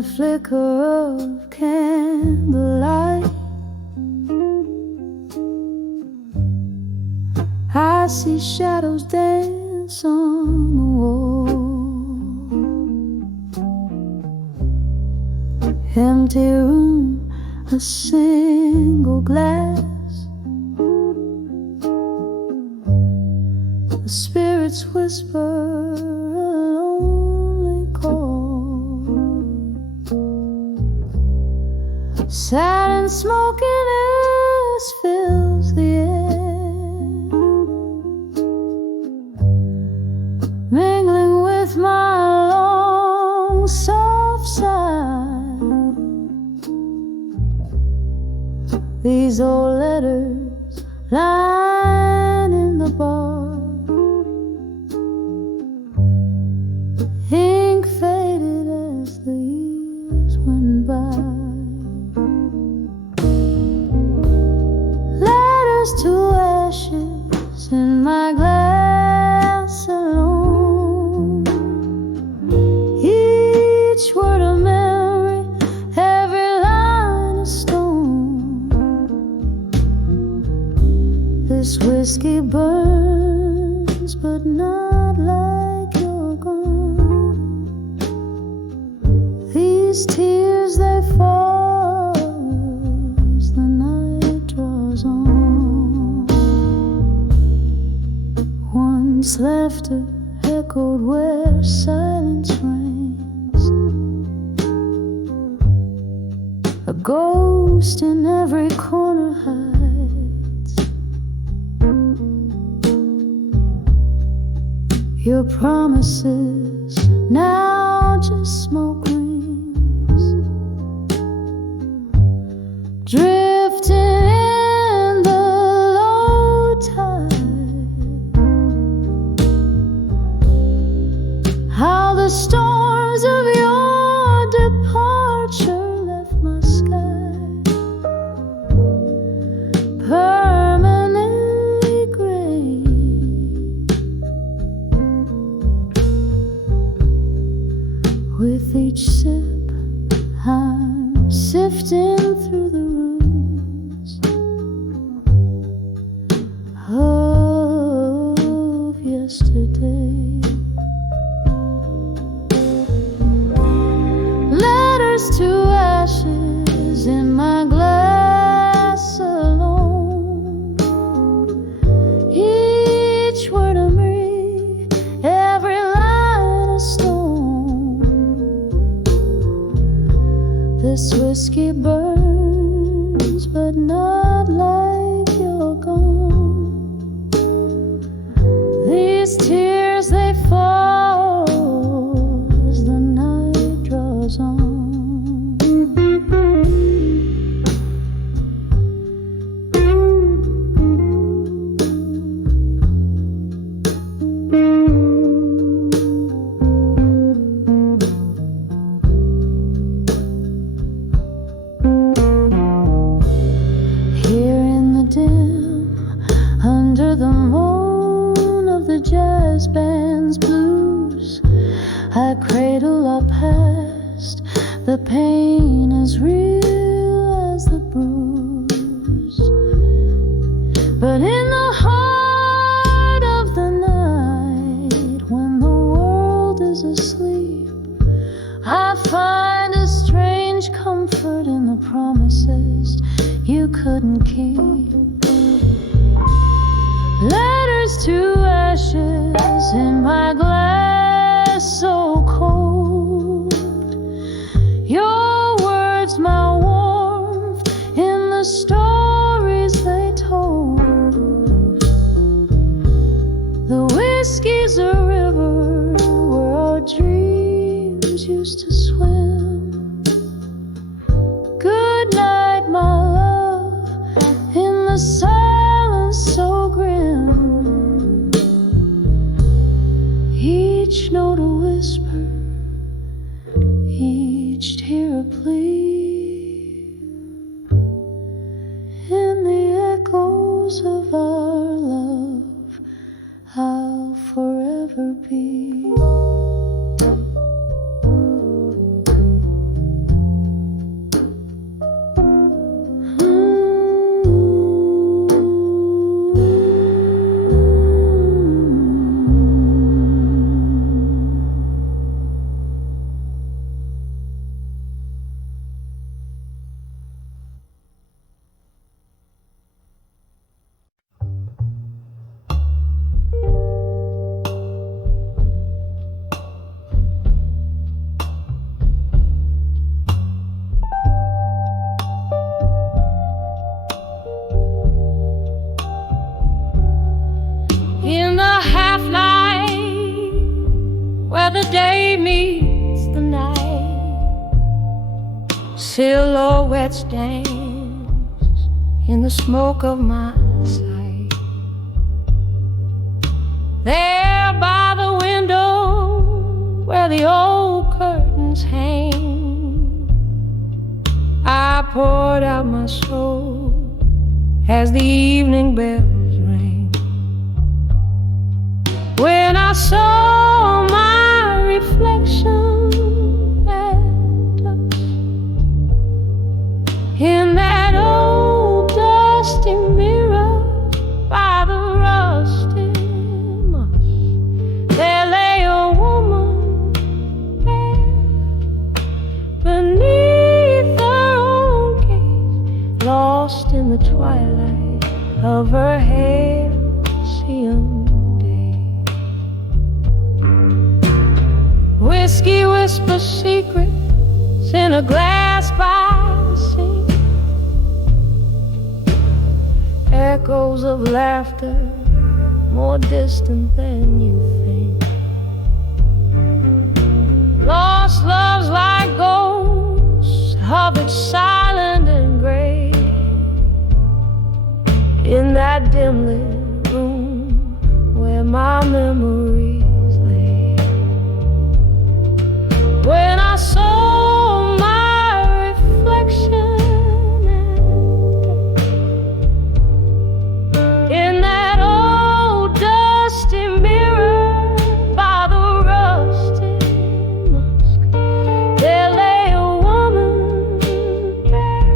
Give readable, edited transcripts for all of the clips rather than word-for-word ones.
the flicker of candlelight, I see shadows dance on the wall. Empty room, a single glass. The spirits whisper a lonely call. Sad and smokiness fills the air, mingling with my long soft sigh. These old letters lying in the bar, ink faded as the years went by. Letters to ashes in my glass alone, each word a memory, every line a stone. This whiskey burns, but not like you're gone. These tears, they fall as the night draws on. Once laughter echoed where silence reigns, a ghost in every corner hides. Your promises now just smoke rings, drifting in the low tide. How the storms of your departure left my sky permanently gray. With each sip, I'm sifting through the ruins of yesterday. Letters to ashes in my glass alone, each word a memory, every line a stone. This whiskey burns, but not like you're gone. These tears, they fall as the night draws on. Here in the dim, under the moan of the jazz band's blues, I cradle our past. The pain as real as the bruise, but in the heart of the night, when the world is asleep, I find a strange comfort in the promises you couldn't keep. Letters to ashes in my glass so cold, your words my warmth in the stories they told. The whiskey's a river where our dreams used to swim. Good night, my love, in the silence so grim. Each note a whisper, each tear a plea, in the echoes of our love I'll forever be. where the day meets the night. Silhouettes dance in the smoke of my sight. There by the window where the old curtains hang, I poured out my soul as the evening bells rang. When I saw my reflection at dusk in that old dusty mirror by the rusty musk, there lay a woman there beneath her own gaze, lost in the twilight of her halcyon day. Whiskey whispers secrets in a glass by the sea. Echoes of laughter more distant than you think. Lost loves like ghosts hovered silent and gray in that dim lit room where my memories lay. When I saw my reflection in that old dusty mirror by the rusty musk, there lay a woman there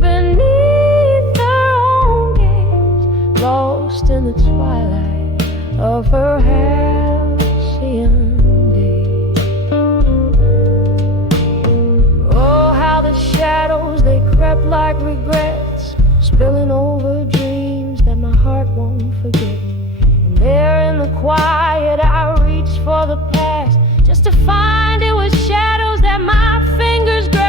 beneath her own gaze, lost in the twilight of her halcyon day. Oh, how the shadows they crept like regrets, spilling over dreams that my heart won't forget. And there in the quiet I reached for the past, just to find it was shadows that my fingers grasped.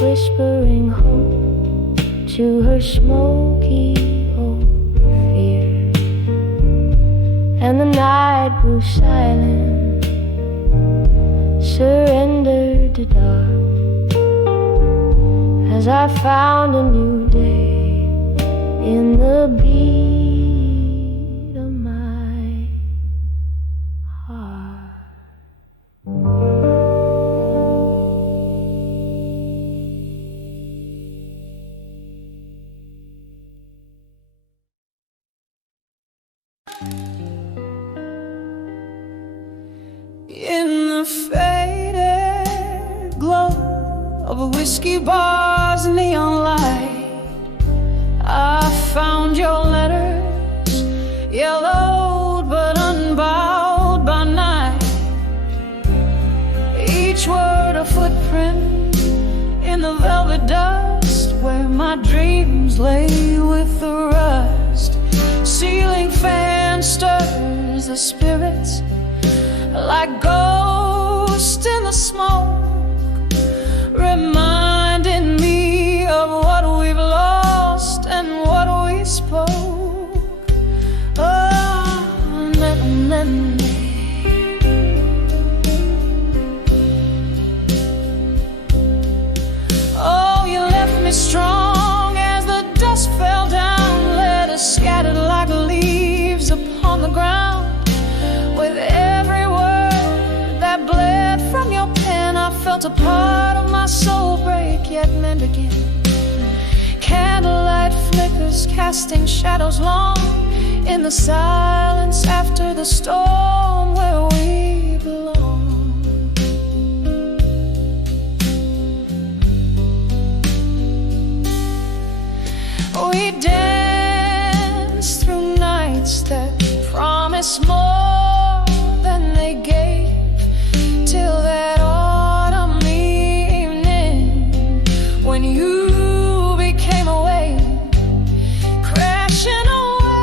Whispering hope to her smoky old fear. And the night grew silent, surrendered to dark, as I found a new day in the beat of my heart. In the faded glow of a whiskey bar's neon light, I found your letters, yellowed but unbowed by night. Each word a footprint in the velvet dust where my dreams lay with the rust. Ceiling fan stirs the spirits like ghosts in the smoke, reminding me of what we've lost and what we spoke. Oh, oh, you left me strong as the dust fell down, letters scattered like leaves upon the ground. With every word that bled from your pen, I felt felt a part of my soul break, yet mend again. Candlelight flickers, casting shadows long in the silence after the storm, where we belong. We dance through nights that promise more than they gave, till that autumn evening when you became a wave, crashing away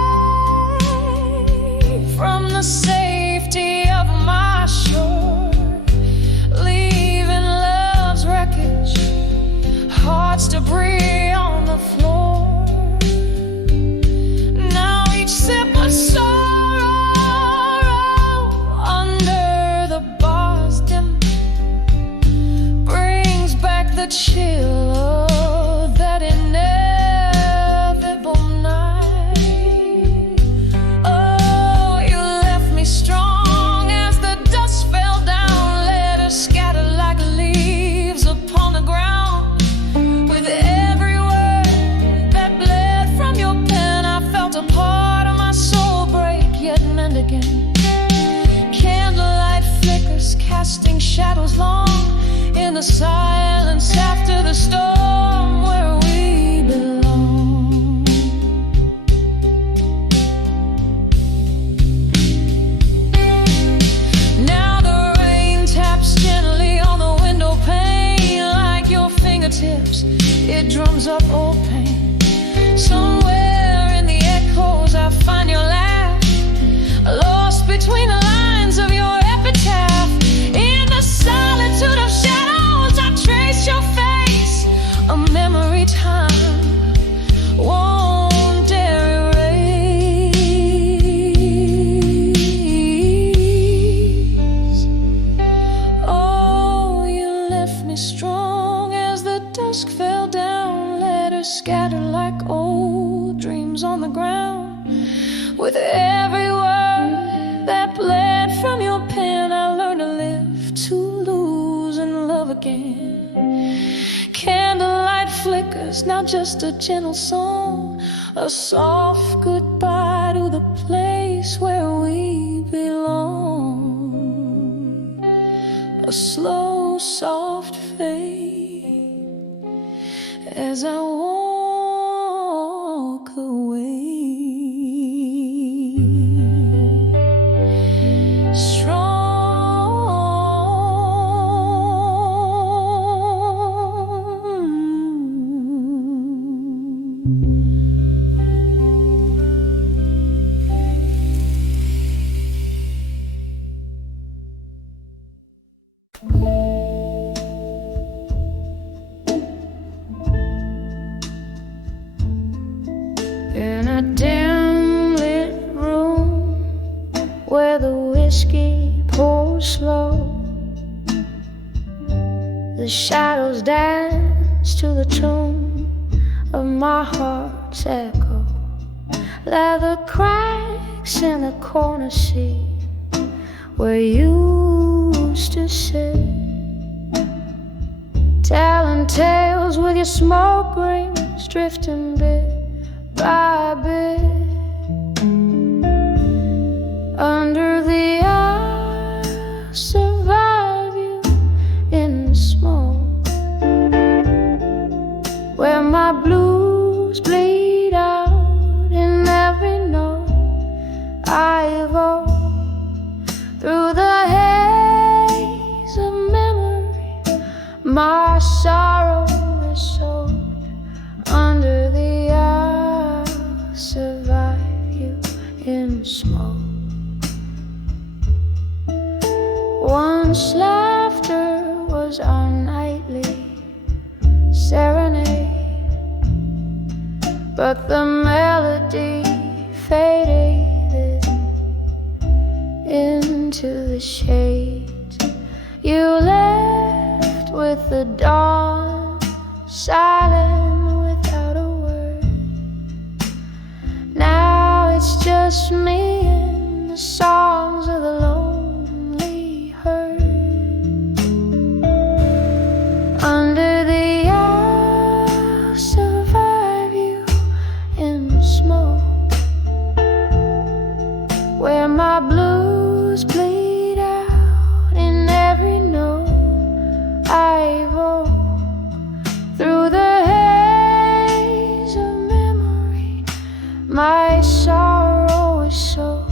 from the safety of my shore, leaving love's wreckage, heart's debris on the floor. Now each sip of sorrow under the bars dim brings back the chill of that inevitable night. Oh, you left me strong as the dust fell down, letters scattered like leaves upon the ground. With every word that bled from your pen, I felt a part of my soul break, yet mend again. Candlelight flickers, casting shadows long in the silence after the storm, where we belong. Now the rain taps gently on the window pane, like your fingertips, it drums up old pain. Somewhere in the echoes I find your laugh, lost between the lines of your epitaph. In the solitude of shadows I trace your face, a memory time won't dare erase. Oh, you left me strong as the dusk fell down, letters scattered like old dreams on the ground. With every word that bled from your pen, I learned to live, to lose, and love again. Candlelight flickers, now just a gentle song, a soft goodbye to the place where we belong. A slow, soft fade as I walk away. In a dim lit room where the whiskey pours slow, the shadows dance to the tune of my heart's echo. Leather cracks in the corner seat where you used to sit, telling tales with your smoke rings drifting bit by bit under the eye. Survive you in the smoke where my blues bleed out in every note I evoke through the haze of memory. My sorrow is soaked under the eye. Survive you in smoke. Once laughter was our nightly serenade, but the melody faded into the shades. You left with the dawn, silent without a word. Now it's just me and the songs of the lonely herd. where my blues bleed out in every note I evoke through the haze of memory. My sorrow is soaked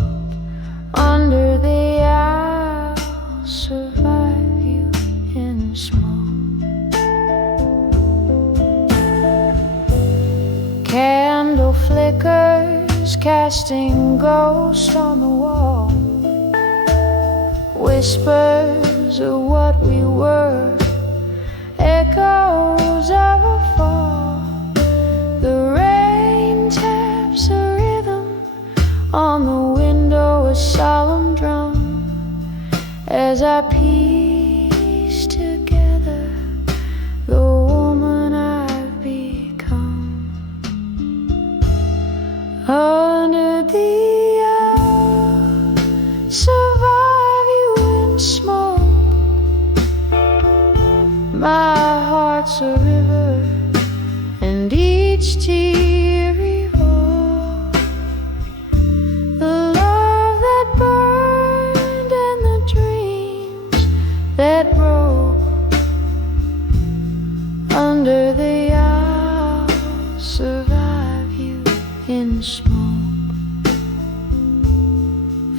under the I'll survive you in smoke. Candle flickers casting ghosts on the wall, whispers of what we were, echoes of a fall. The rain taps a rhythm on the window, a solemn drum, as I piece together the woman I've become. Under the I'll survive you in smoke. My heart's a river, and each tear evokes the love that burned and the dreams that broke. Under the I'll survive you in smoke.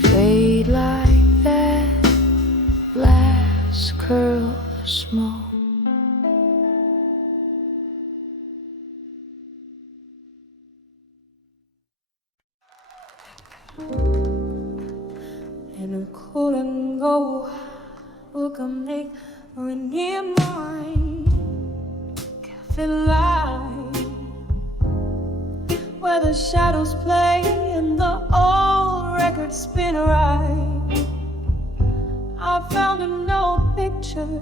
Fade like that last curl of smoke. And we couldn't go, we can make near mine cafe light, where the shadows play and the old records spin right. I found an old picture,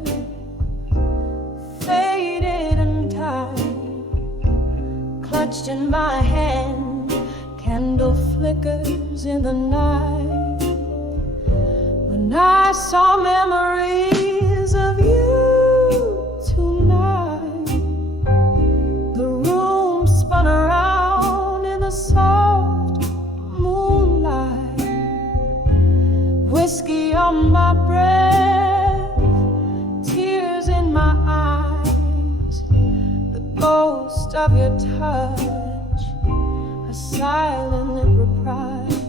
faded and tied, clutched in my hand, candle flickers in the night. When I saw memories of you tonight, the room spun around in the soft moonlight. Whiskey on my breath, tears in my eyes, the ghost of your touch, a silent reprise.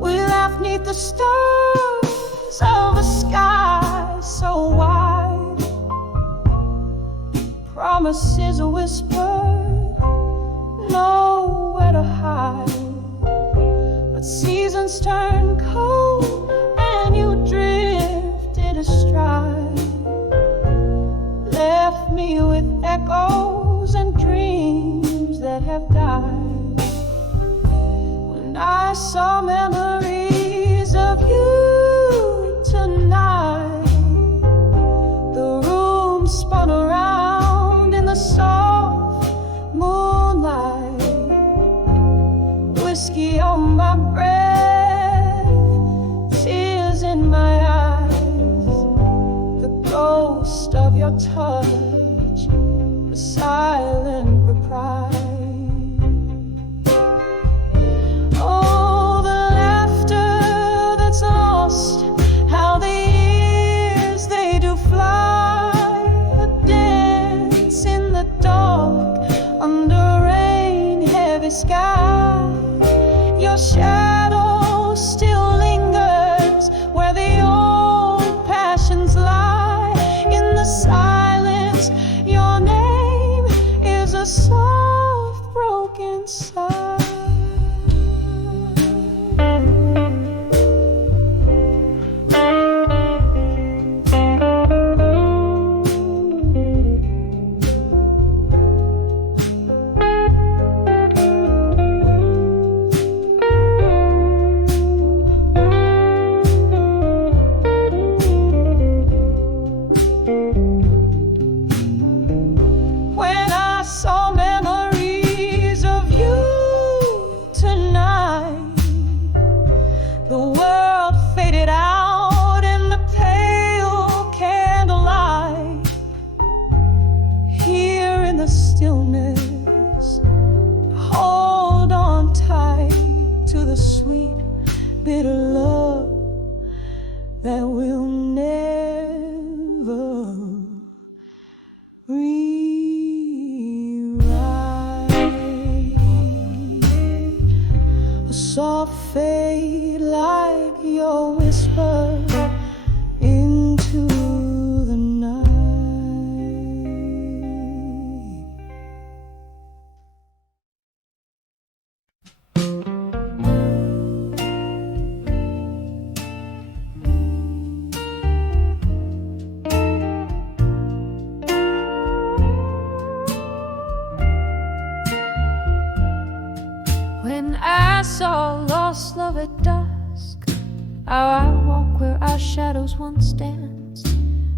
We laughed 'neath the stars of a sky so wide, promises whispered, nowhere to hide. But seasons turned cold and you drifted astride, left me with echoes and dreams that have died. When I saw memories of you tonight, the room spun around in the soft moonlight. Whiskey on my breath, tears in my eyes, the ghost of your touch, the silent reprise. Oh, the laughter that's lost, how the years they do fly. A dance in the dark, under rain, heavy sky. Your shadow still lingers where the old passions lie. In the silence bitter love that will never rewrite. A soft fade like your whisper into the night. When I saw lost love at dusk, how I walk where our shadows once danced.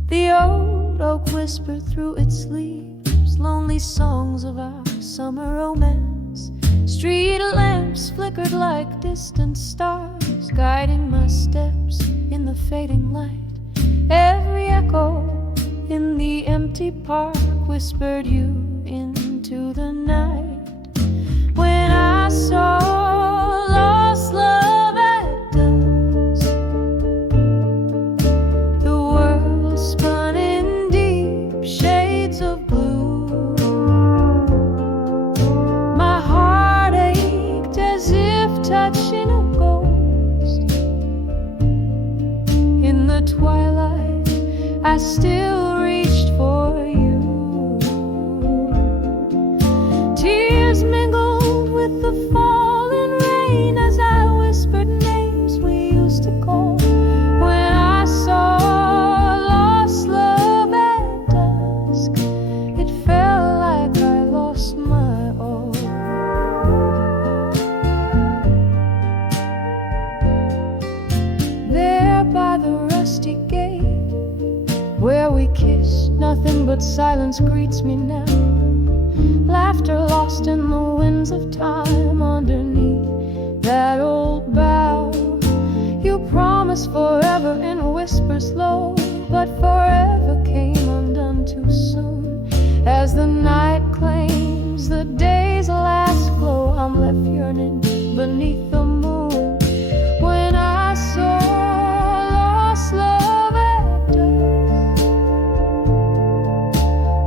The old oak whispered through its leaves lonely songs of our summer romance. Street lamps flickered like distant stars, guiding my steps in the fading light. Every echo in the empty park whispered you into the night. When I saw lost love at dusk, the world spun in deep shades of blue. My heart ached as if touching a ghost. In the twilight, I still reached for you. Tears mingled with the falling rain as I whispered names we used to call. When I saw lost love at dusk, it felt like I lost my all. There by the rusty gate where we kissed, nothing but silence greets me now. Laughter lost in the winds of time underneath that old bough. You promised forever in whispers low, but forever came undone too soon. As the night claims the day's last glow, I'm left yearning beneath the moon. When I saw lost love at dusk,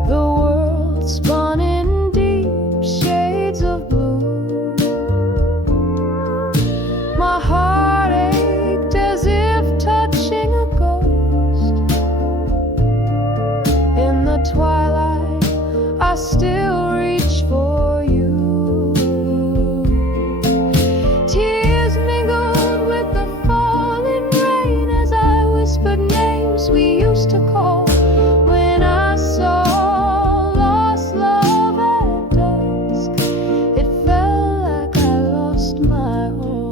the world spun in shades of blue. My heart ached as if touching a ghost. In the twilight, I still reach for you. Tears mingled with the falling rain as I whispered names we used to call. When I saw lost love at dusk, it felt like I lost my all.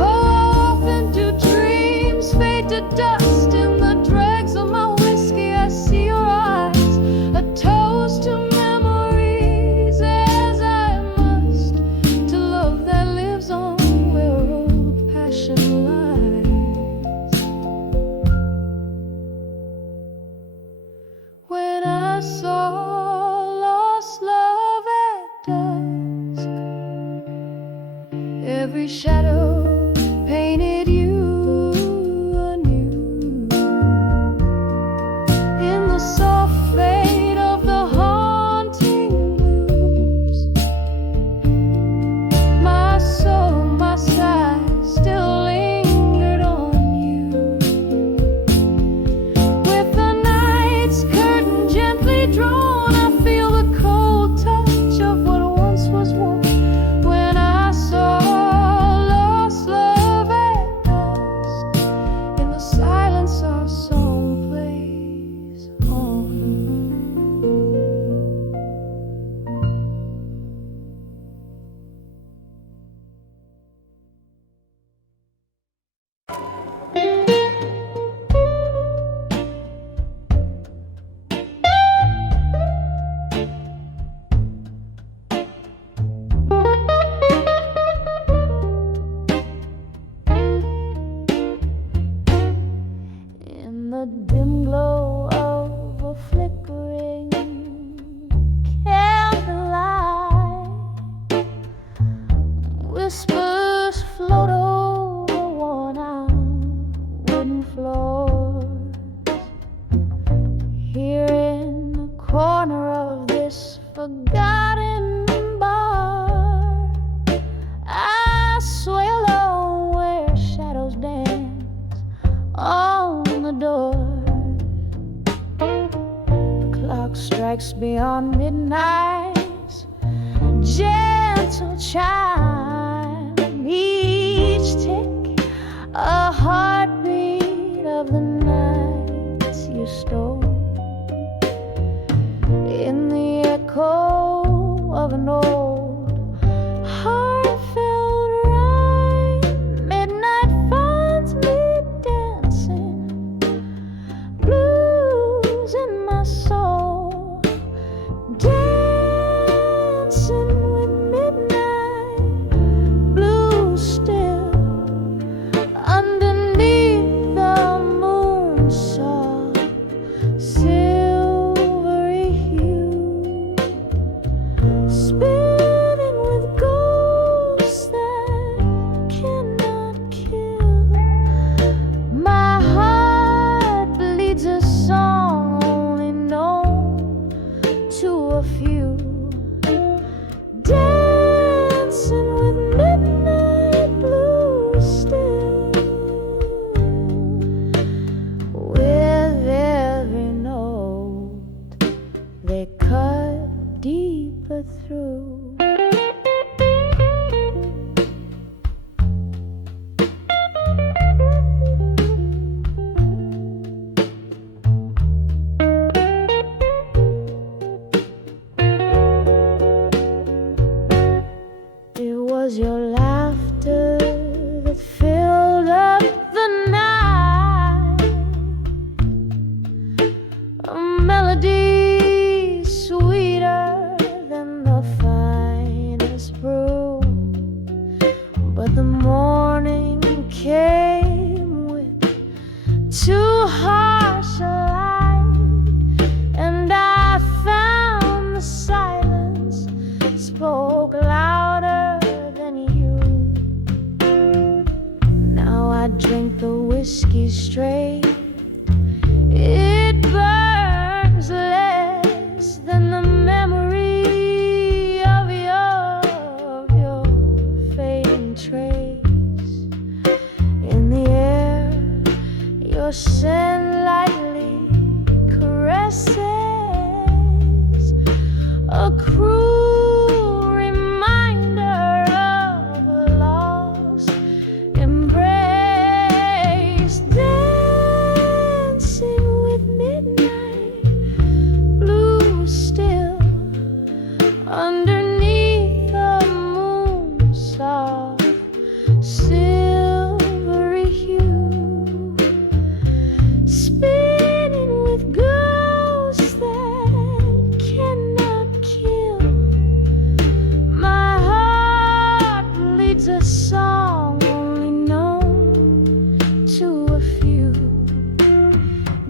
Oh, how often do dreams fade to dust in the forgotten bar. I sway alone where shadows dance on the door. The clock strikes beyond midnight's gentle chime. Each tick a heartbeat of the nights you stole. In the echo of an old heartfelt rhyme, midnight finds me dancing, blues in my soul, dancing with midnight, blues still, underneath the moon soft, silvery hue, spinning with ghosts that cannot kill. My heart bleeds a song only known to a few, dancing with midnight blues still. With every note they cut deeper through. It was your laughter that filled up the night, a melody sweeter than the finest brew. But the morning came with too harsh a light, and I found the silence spoke louder than you. Now I drink the whiskey straight. It burns less than the memory of your fading trace. In the air, your scent lightly caresses, a cruel reminder of a lost embrace. Dancing with midnight, blue still, underneath the moon soft, silvery hue, spinning with ghosts that cannot kill. My heart bleeds a song only known to a few,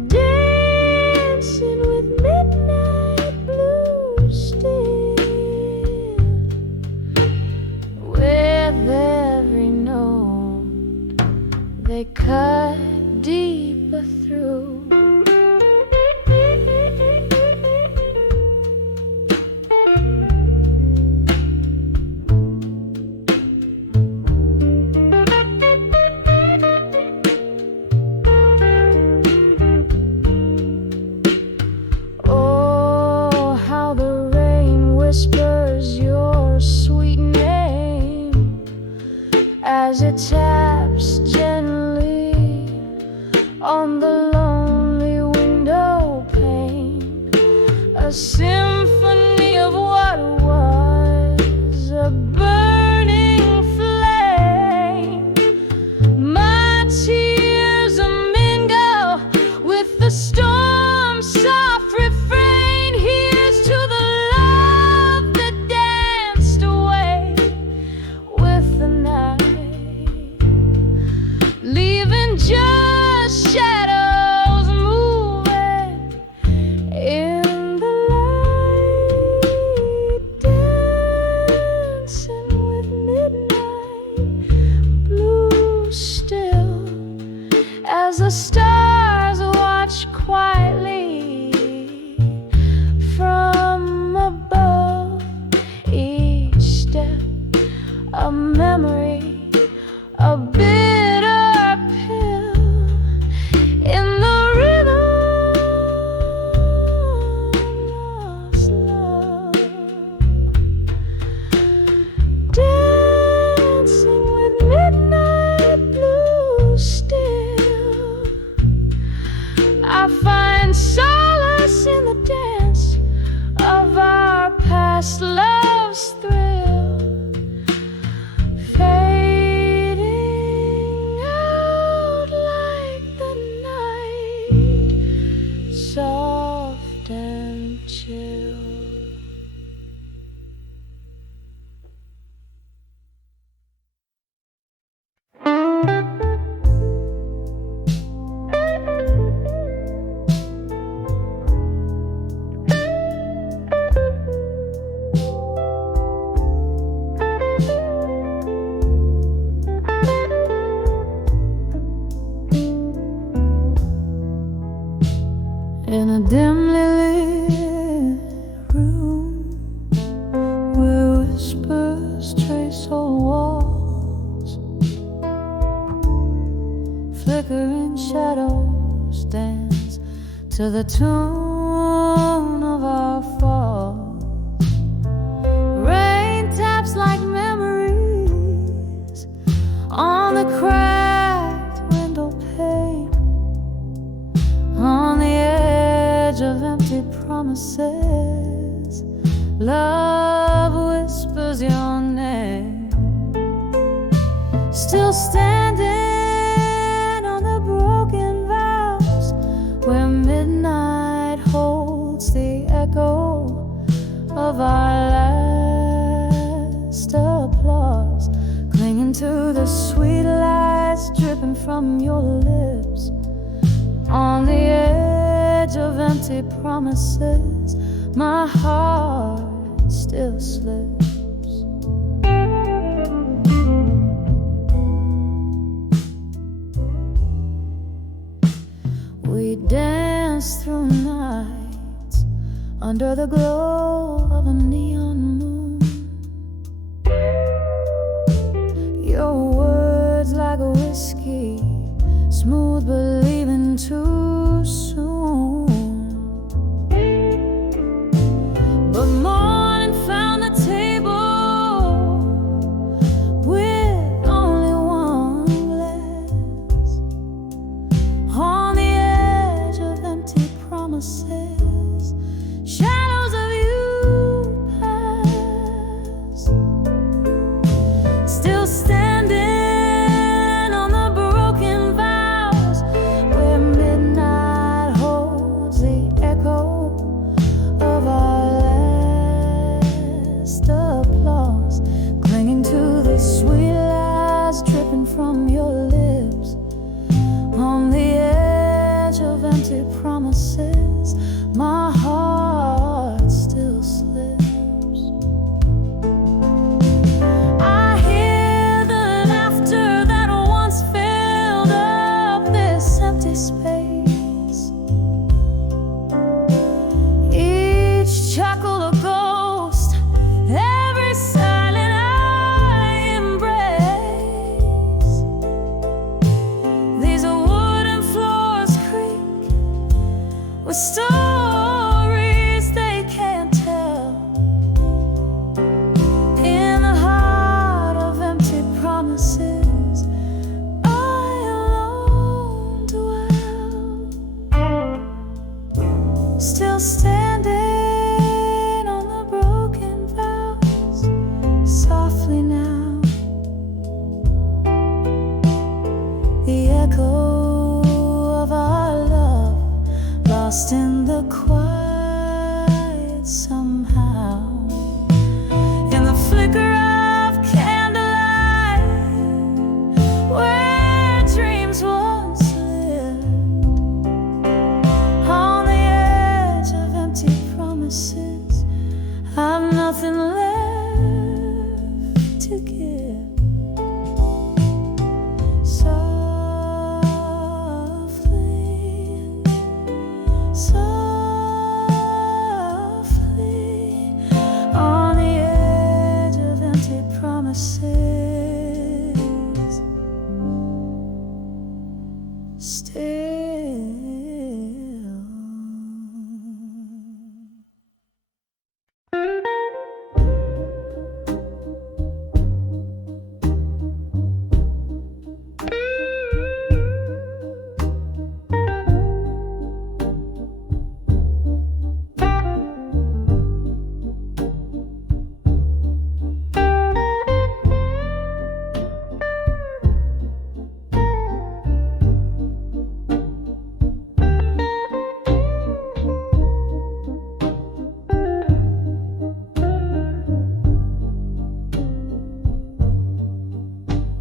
dancing with midnight blue still. whispers trace old walls, flickering shadows dance to the tune of our fall. Rain taps like memories on the cracked window pane, on the edge of empty promises. Love whispers your name, still standing on the broken vows where midnight holds the echo of our last applause, clinging to the sweet lights dripping from your lips, on the edge of empty promises. My heart still slips. We dance through nights under the glow of a neon moon. Your words like a whiskey, smooth but leaving too soon. But morning found the table with only one glass, on the edge of empty promises. Shadows of you pass, still standing on the broken vows where midnight holds the echo of our last applause, clinging to the sweet lies dripping from your lips, on the edge of empty promises. My heart still slips. I hear the laughter that once filled up this empty space, each chuckle a ghost, every silent I embrace. These wooden floors creak with stories they can't tell, in the heart of empty promises I alone dwell, still standing on the broken vows softly now, the echo of our love lost in the quiet somehow, in the flicker of candlelight where dreams once lived, on the edge of empty promises. I've nothing left to give. Softly, softly, on the edge of empty promises, still.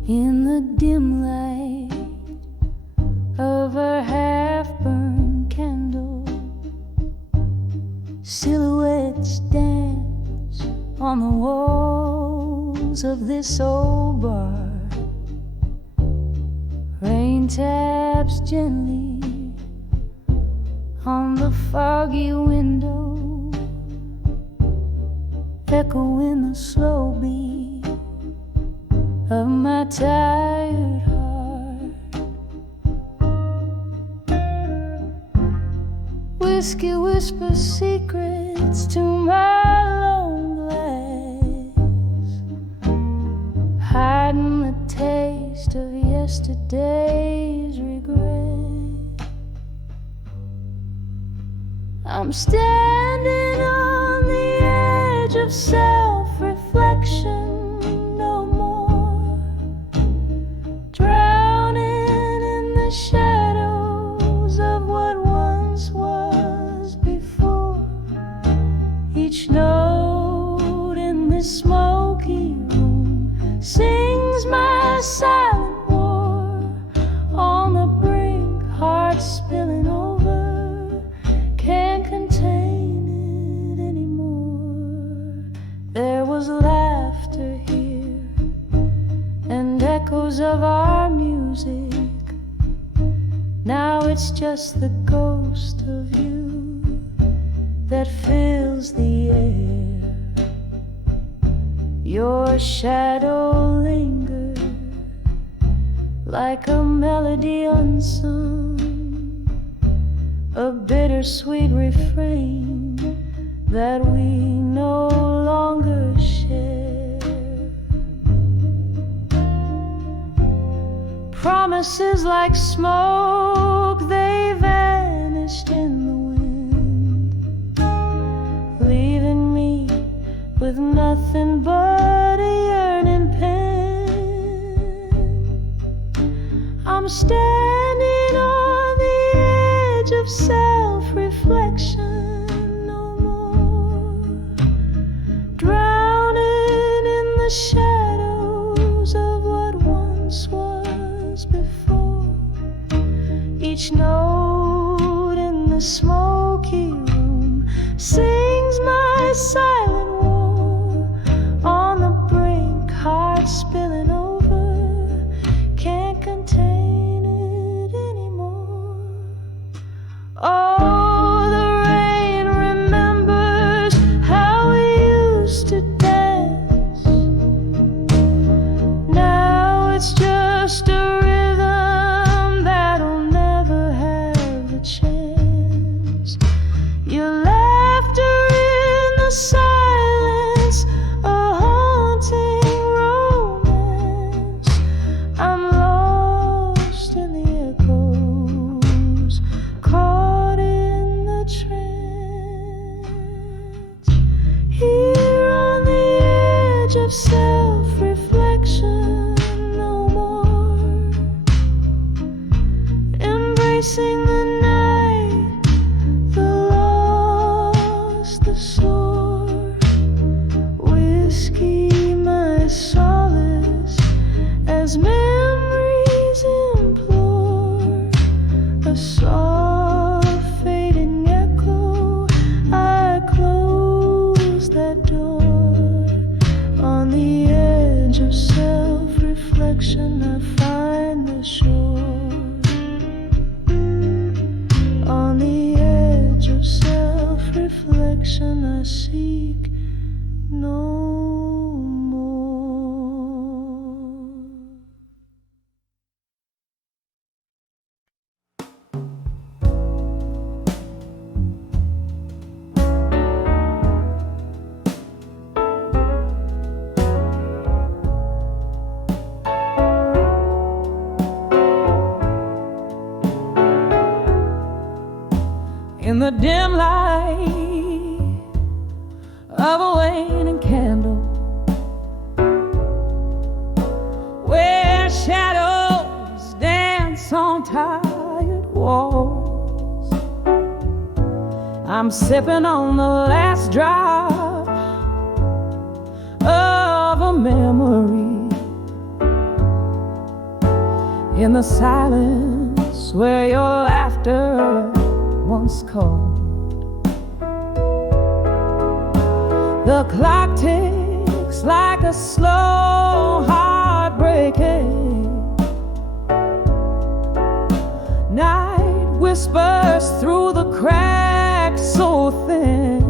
In the dim light of a half-burned candle, silhouettes dance on the walls of this old bar. Rain taps gently on the foggy window, echo in the slow beat of my tired heart. Whiskey whispers secrets to my long glass, hiding the taste of yesterday's regret. I'm standing on the edge of self-reflection, no more drowning in the shadows of what once was before. Each note in this smoky room sings my silent war. On the brink, heart spilling over, can't contain it anymore. There was laughter here and echoes of our music. Now it's just the ghost of you that fills the air. Your shadow lingers like a melody unsung, a bittersweet refrain that we no longer share. Promises like smoke, they vanished in the wind, leaving me with nothing but a yearning pen. I'm standing on the edge of self-reflection, no more drowning in the shadows of what once was before. Each note in the smoky room sings my silent war. On the brink, heart spilling over, can't contain it anymore. Oh, the rain remembers how we used to dance. Now it's just a rhythm that'll never have a chance. Your laughter in the silence, a haunting romance. I'm lost in the echoes, caught in the trance. Here on the edge of self-reflection, no more embracing the night, the lost, the sore. Whiskey, my solace, as memories implore. A soft fading echo, I close that door. On the edge of self-reflection, I find the shore. On the edge of self-reflection, I seek no more. In the dim light of a waning candle, where shadows dance on tired walls, I'm sipping on the last drop of a memory. In the silence where your laughter once called, the clock ticks like a slow heartbreaking. Night whispers through the cracks so thin.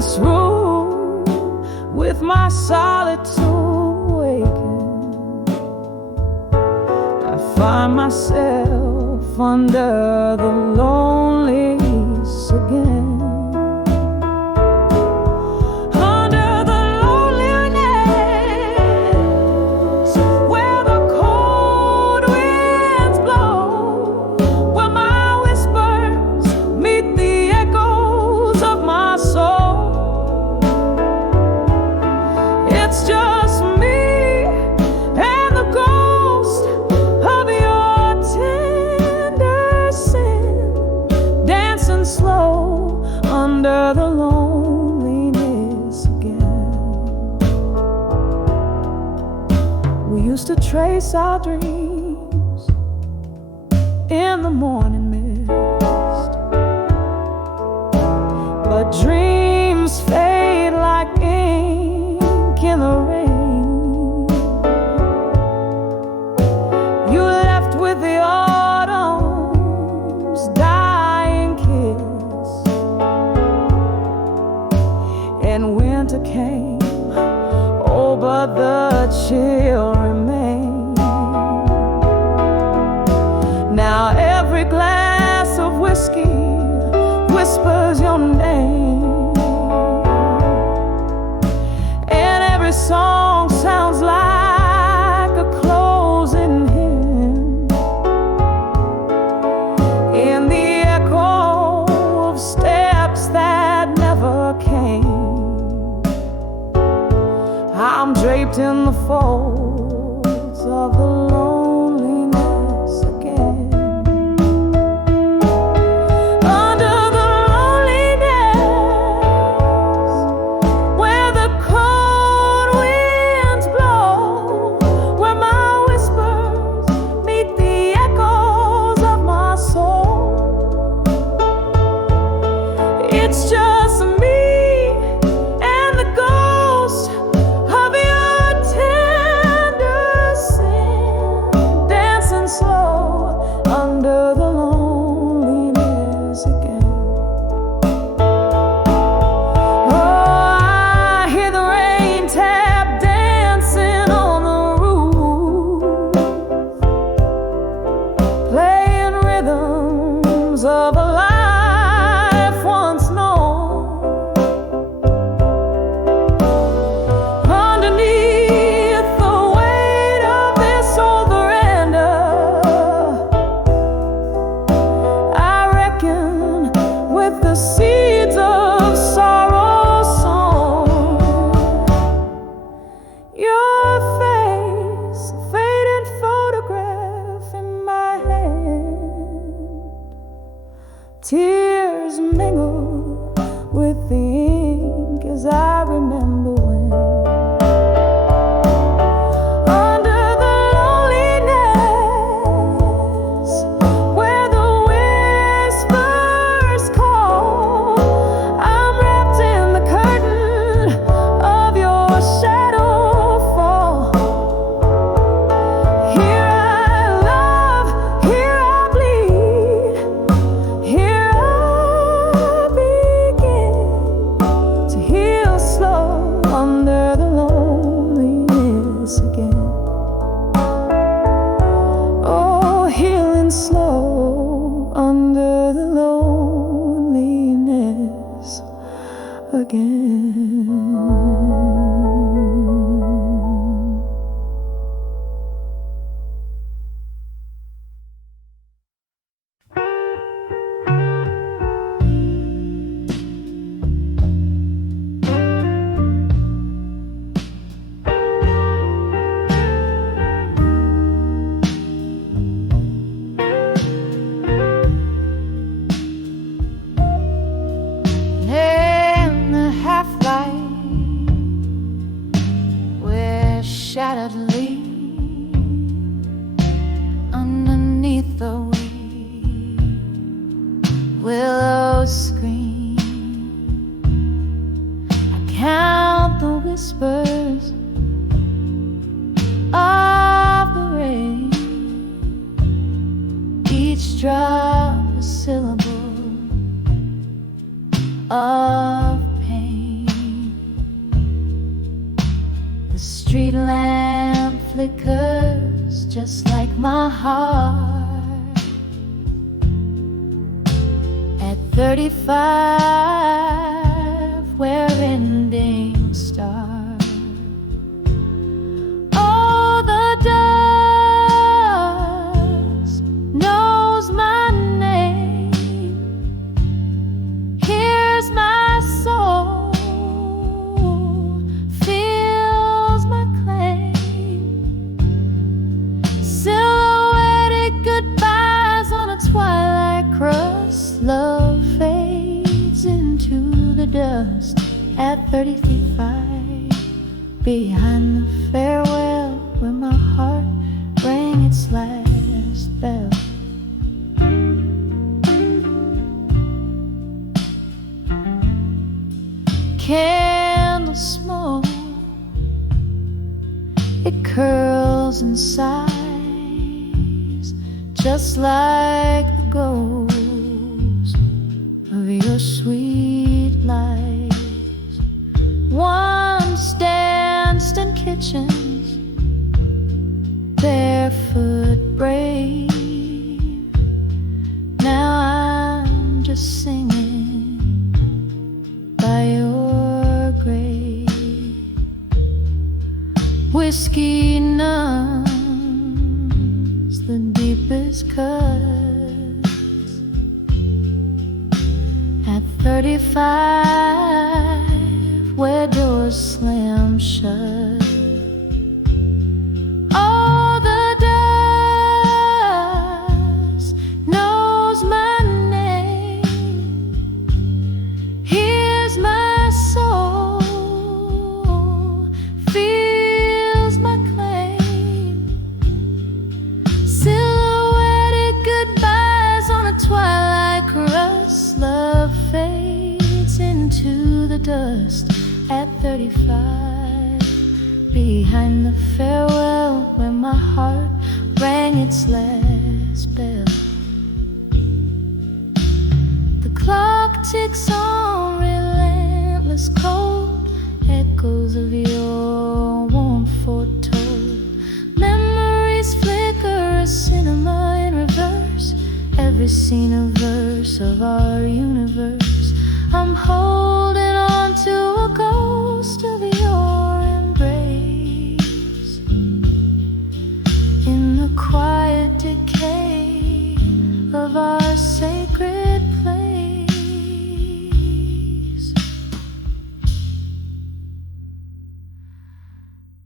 this room with my solitude waking, I find myself under the lonelies again. Under the loneliness again. We used to trace our dreams in the morning mist, but dreams fade like ink in the rain. You left with the autumn's dying kiss, and winter came, oh, but the chill remained. Now every glass of whiskey whispers your name, and every song sounds like a closing hymn in the echo of steps that never came. I'm draped in the folds of the loneliness again. Under the loneliness, where the cold winds blow, where my whispers meet the echoes of my soul. It's just me and the ghost of your tender sin, dancing slow under the loneliness again. Oh, I hear the rain tap dancing on the roof, playing rhythms of a life once known. Underneath the weight of this old veranda, I reckon with the seeds of sorrow sown. Your face, a faded photograph in my hand. Tears mingle with the ink as I remember when, under the loneliness, where the whispers call, I'm wrapped in the curtain of your shadow fall. Here I love, here I bleed, here I begin to heal slow under the loneliness again. Oh, healing slow under the loneliness again. In the half-light, we're shattered leaves underneath the willows scream. I count the whispers of the rain, each drop a syllable of pain. street lamp flickers just like my heart. At 35, where endings start. Oh, the dust knows my name, hears my soul, feels my claim. Silhouetted goodbyes on a twilight crust. Love fades into the dust at 30 feet 5, behind the farewell where my heart rang its last bell. Candle smoke, it curls and sighs just like the ghost of your sweet lies. Once danced in kitchens, barefoot brave. Now I'm just singing by your grave. Whiskey numbs the deepest cuts. At 35, where doors slam shut. Oh, the dust knows my name, hears my soul, feels my claim. Silhouetted goodbyes on a twilight crust. Love fades into the dust at 35, behind the farewell where my heart rang its last bell. The clock ticks on, relentless cold, echoes of your warmth foretold. Memories flicker, a cinema in reverse, every scene a verse of our universe. I'm holding on to a ghost of your embrace, in the quiet decay of our sacred place.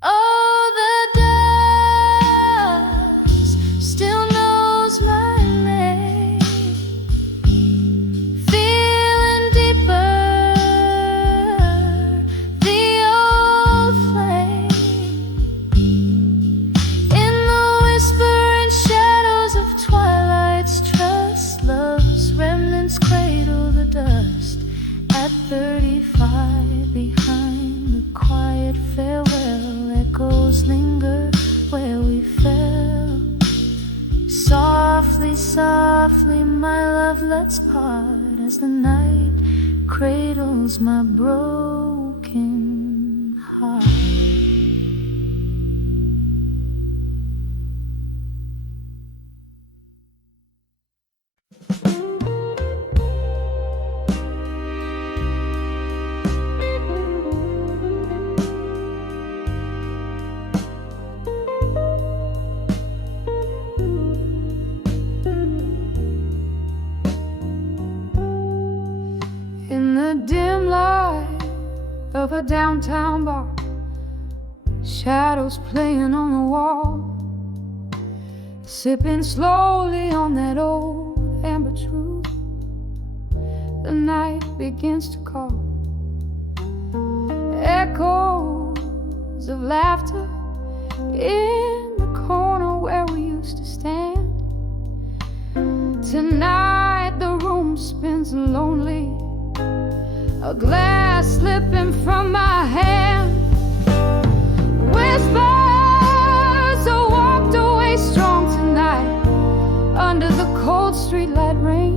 Oh, the dust still knows my name, feeling deeper the old flame. In the whispering shadows of twilight's trust, love's remnants cradle the dust at 35, behind the quiet farewell. Echoes linger where we fell. Softly, softly, my love, let's part as the night cradles my broken heart. In the dim light of a downtown bar, shadows playing on the wall, sipping slowly on that old amber truth. The night begins to call, echoes of laughter in the corner where we used to stand. Tonight the room spins lonely, a glass slipping from my hand. Whispers are walked away strong tonight under the cold streetlight rain.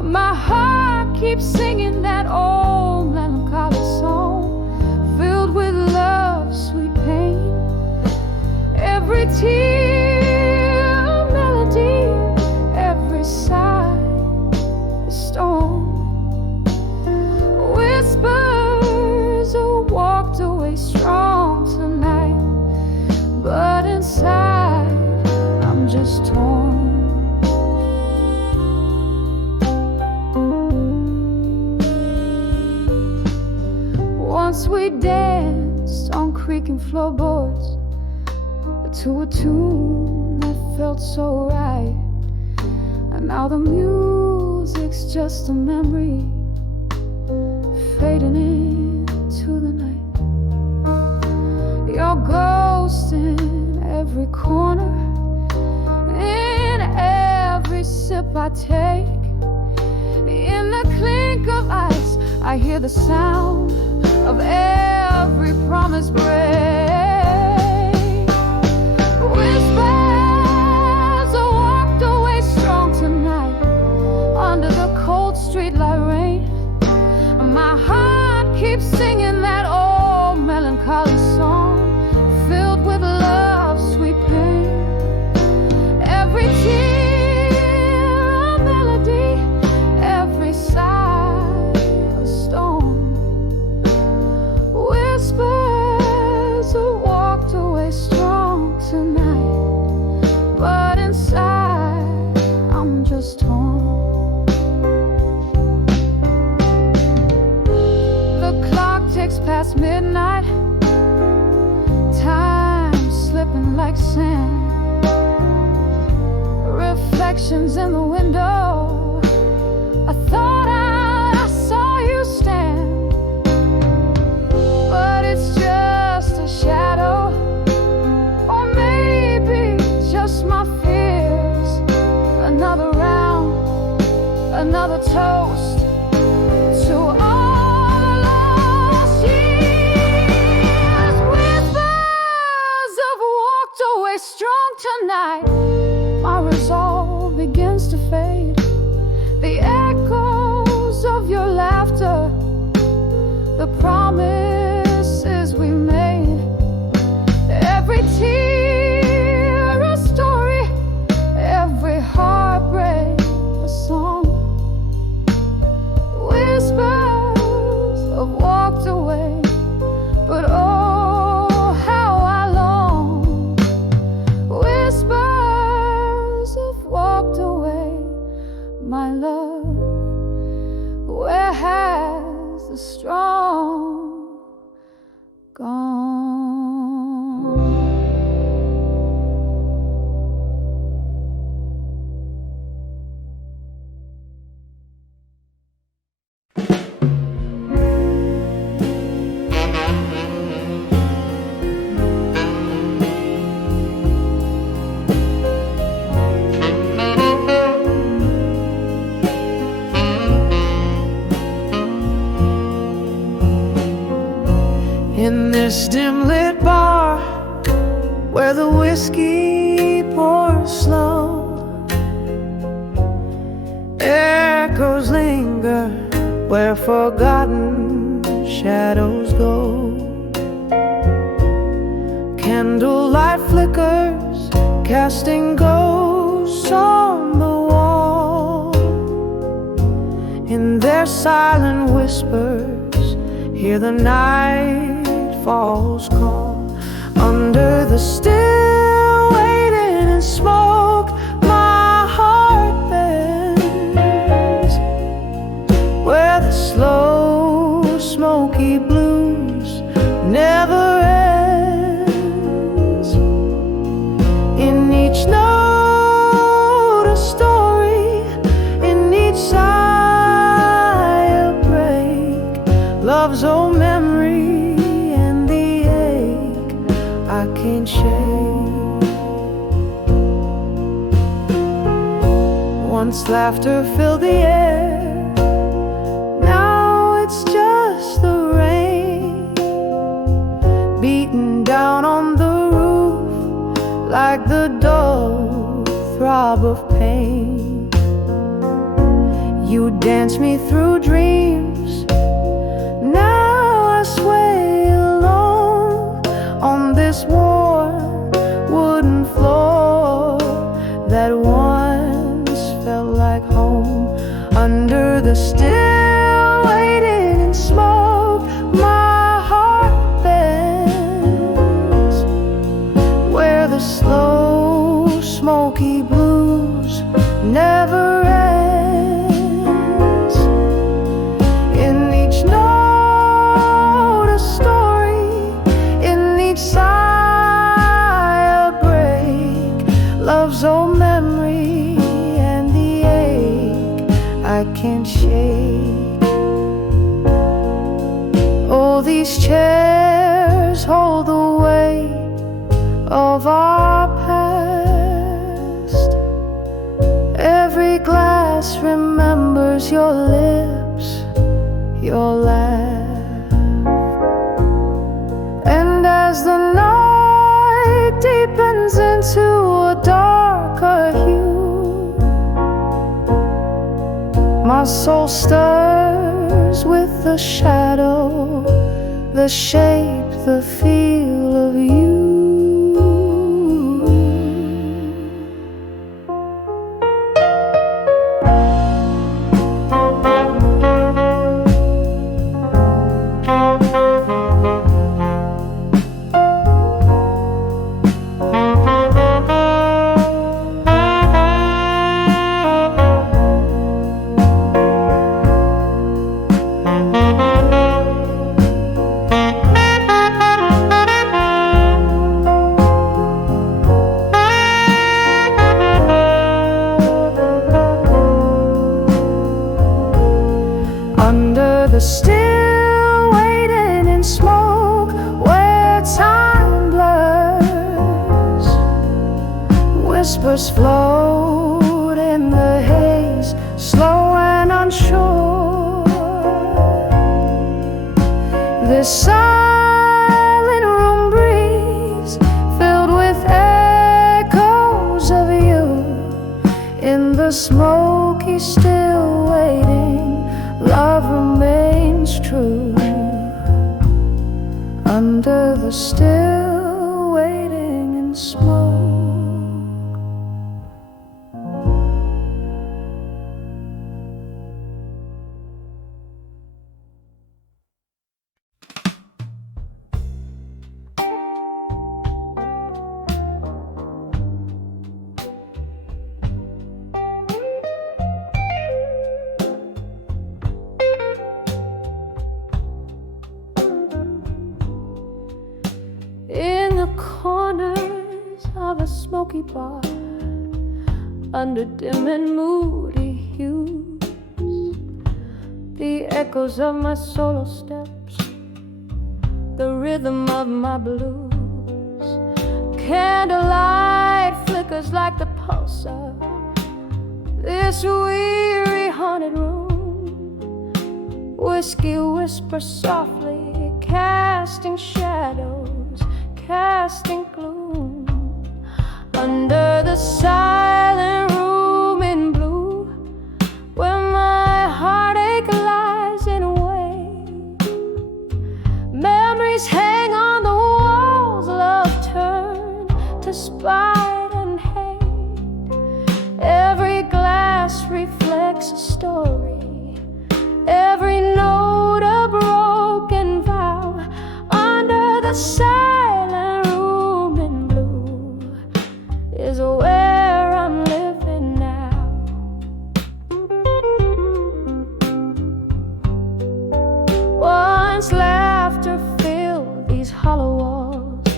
My heart keeps singing that old melancholy song, filled with love's sweet pain. Once we danced on creaking floorboards to a tune that felt so right. And now the music's just a memory fading into the night. Your ghost in every corner, in every sip I take. In the clink of ice, I hear the sound of every promise break. Whispers are walked away strong tonight under the cold streetlight rain. My heart keeps singing that old melancholy song filled with love's sweet pain. Every tear a melody, every sigh a storm. Whispers are walked away strong tonight, but inside I'm just torn. The clock ticks past midnight, time slipping like sand. Reflections in the window, I thought I saw you stand, but it's just a shadow, or maybe just my fears. Another round, another toast to all the lost years. Whispers have walked away strong tonight. My resolve begins to fade. The echoes of your laughter, the promises we made. Every tear a story, every heartbreak a song. Whispers have walked away, but oh, how I long. Whispers have walked away, my love. Where has the strong gone? In this dim lit bar, where the whiskey pours slow, echoes linger where forgotten shadows go. Candlelight flickers, casting ghosts on the wall. In their silent whispers, hear the night falls call. Under the still waiting in smoke, my heart bends, where the slow smoky blues never ends. In each note a story, in each sigh a break. Love's old memory I can't shake. Once laughter filled the air, now it's just the rain beating down on the roof like the dull throb of pain. You dance me through dreams, now I sway alone on this warm wooden floor that once felt like home. Under the still waiting in smoke, my heart bends, where the slow smoky blues never ends. these chairs hold the weight of our past. Every glass remembers your lips, your laugh. And as the night deepens into a darker hue, my soul stirs with the shadow, the shape, the feel of you. Under the still waiting in smoke where time blurs, whispers float in the haze, slow and unsure. This silent room breeze filled with echoes of you. In the smoky still waiting, love remains true. Under the still waiting in smoke. In the corners of a smoky bar, under dim and moody hues, the echoes of my solo steps, the rhythm of my blues. Candlelight flickers like the pulse of this weary haunted room. Whiskey whispers softly, casting shadows, casting gloom. Under the silent room in blue, where my heartache lies in wait, memories hang on the walls, love turned to spite and hate. Every glass reflects a story, every note a broken vow. Under the silent room in blue is where I'm living now. Once laughter filled these hollow walls,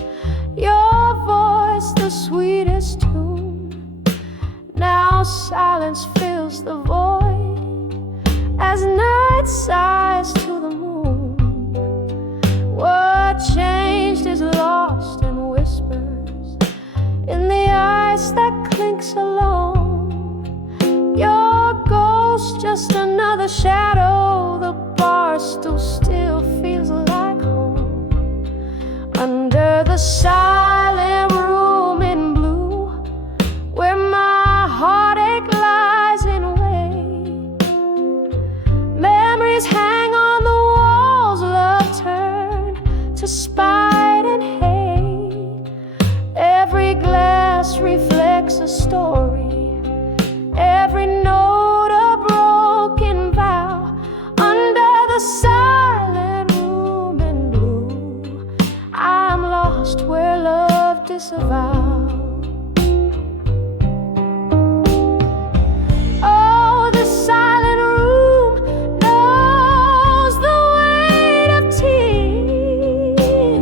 your voice the sweetest tune. Now silence fills the void as night sighs to the moon. What changed is lost in whispers, in the ice that clinks along. Your ghost just another shadow, the bar stool still feels like home. Under the silent room in blue, where my heartache lies in wait, memories hang on the walls, love turned to spite and hate. Every glass reflects a story, every note a broken vow. Under the silent room in blue, I'm lost where love disavowed. Oh, the silent room knows the weight of tears.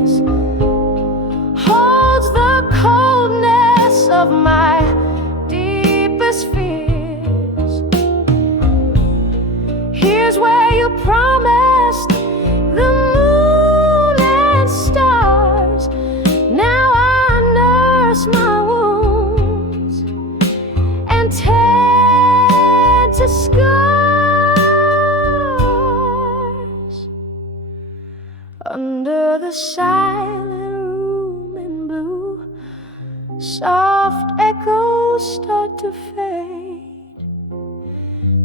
under the silent room in blue. Soft echoes start to fade,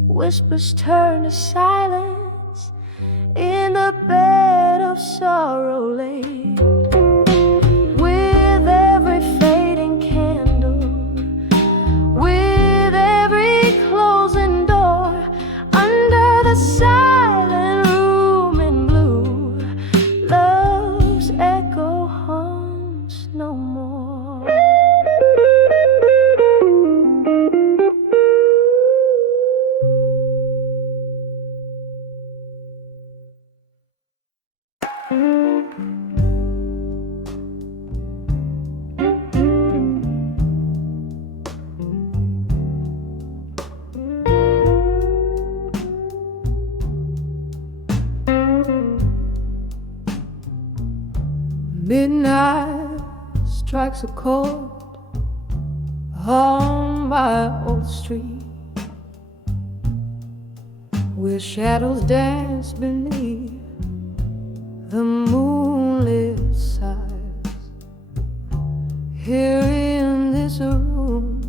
whispers turn to silence in the bed of sorrow laid. With every fading candle, with every closing door, under the silent room in blue, love's echo haunts no more. Midnight strikes a chord on my old street, where shadows dance beneath the moonlit sighs. Here in this room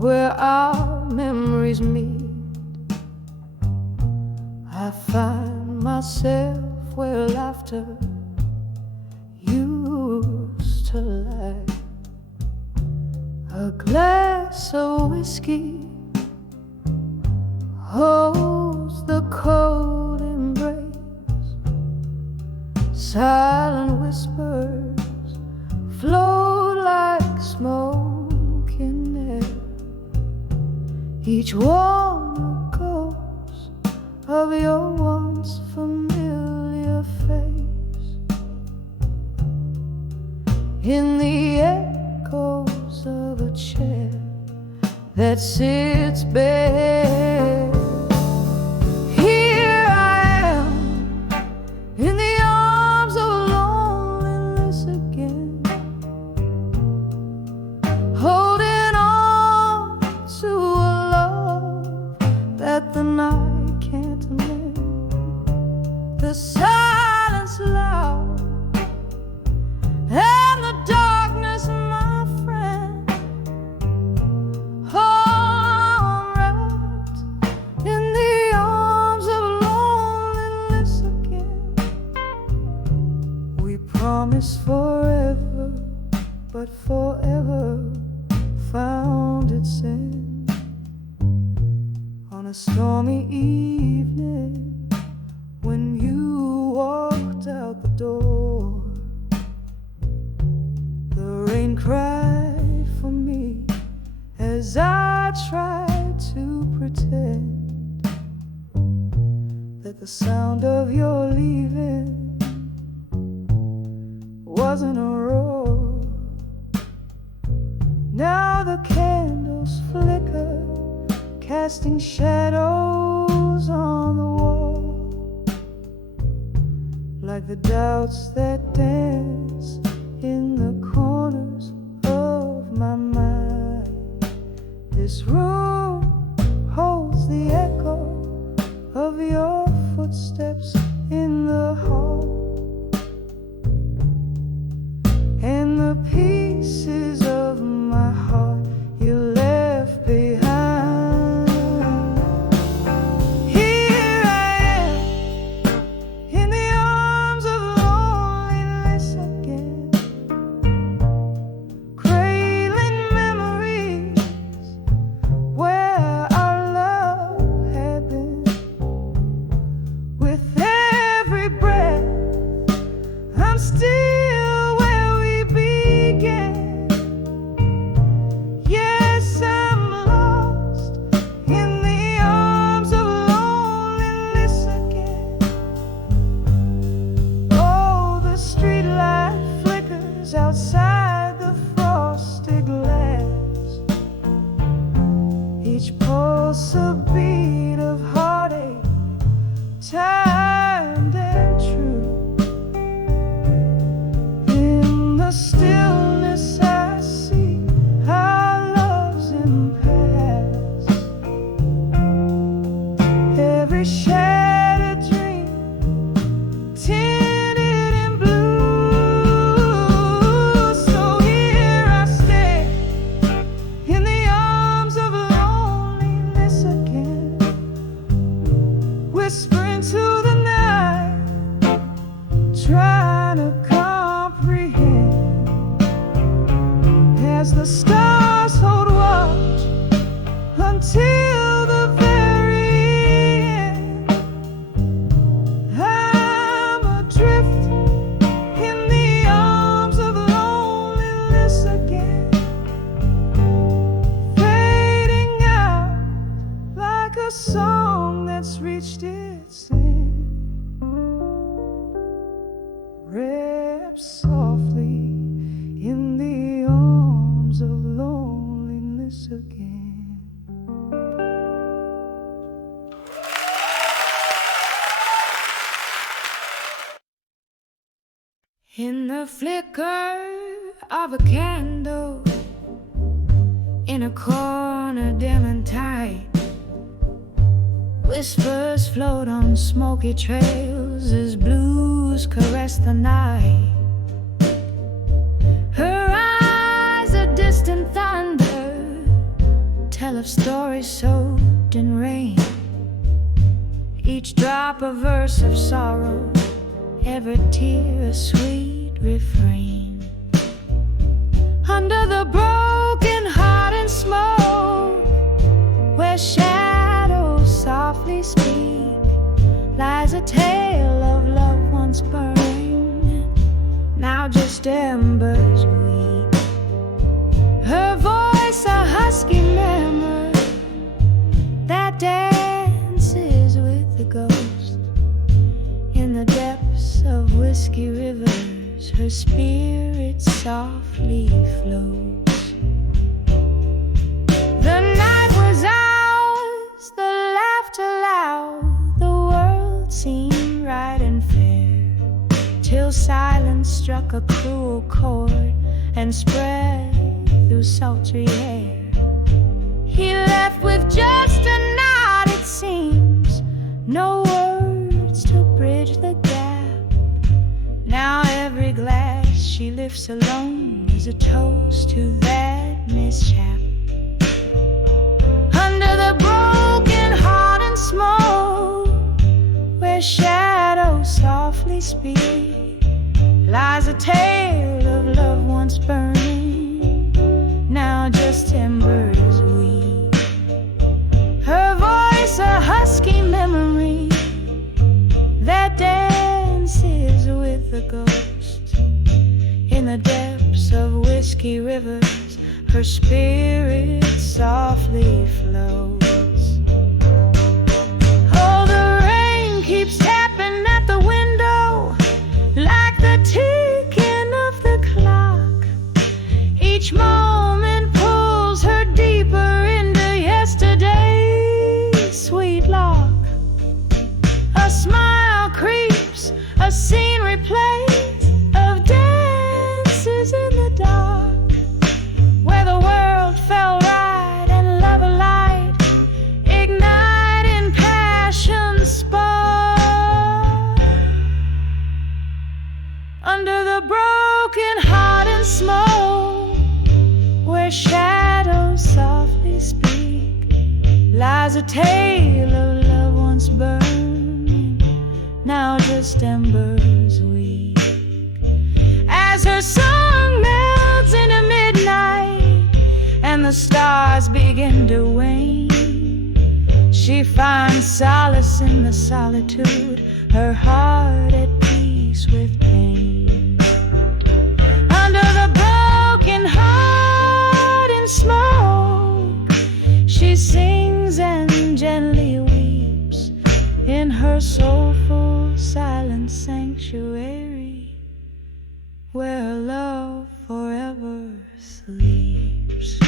where our memories meet, I find myself where laughter used to lie. A glass of whiskey holds the cold embrace. Silent whispers float like smoke in air, each one a ghost of your once familiar face. In the echoes of a chair that sits bare, here I am in the arms of loneliness again, holding on to a love that the night can't mend. The silence loud and the darkness, my friend, all wrapped in the arms of loneliness again. We promised forever, but forever found its end. On a stormy evening, when you walked out the door, the rain cried for me as I tried to pretend that the sound of your leaving wasn't a roar. Now the candles flicker, casting shadows on the wall, like the doubts that dance in the corners of my mind. This room holds the echo of your footsteps in the hall, and the pieces of my heart you left behind. Here I am in the arms of loneliness again, cradling memories where our love had been. With every breath, I'm still where we began. Yes, I'm lost in the arms of loneliness again. Oh, the streetlight flickers outside the frosted glass, each pulse a beat of heartache, timed and true. In the stillness I see our love's impasse, every shattered dream trying to comprehend as the stars hold watch until the very end. I'm adrift in the arms of loneliness again, fading out like a song that's reached its end. Wrapped softly in the arms of loneliness again. In the flicker of a candle, in a corner dim and tight, whispers float on smoky trails as blues caress the night. Her eyes, a distant thunder, tell of stories soaked in rain. Each drop a verse of sorrow, every tear a sweet refrain. Under the broken heart and smoke, where shadows softly speak, lies a tale of love once burning, now just embers weak. Her voice a husky memory that dances with the ghost. In the depths of whiskey rivers, her spirit softly flows. The night was ours, the laughter loud, the world seemed right and fair, till silence struck a cruel chord and spread through sultry air. He left with just a nod, it seems, no words to bridge the gap. Now every glass she lifts alone is a toast to that mishap. Under the broken heart and smoke, where shadows softly speak, lies a tale of love once burning, now just embers weak. Her voice a husky memory that dances with the ghost. In the depths of whiskey rivers, her spirit softly flows. Oh, the rain keeps tapping at the window like the ticking of the clock. Each moment pulls her deeper into yesterday's sweet lock. A smile creeps, a scene replays of dances in the dark, where the world fell right and love alight, igniting passion spark. Under the broken heart and smoke, where shadows softly speak, lies a tale of love once burning, now just embers weak. As her song melts into midnight and the stars begin to wane, she finds solace in the solitude, her heart at peace with pain. Under the broken heart and smoke, she sings and gently weeps in her soulful silent sanctuary, where love forever sleeps.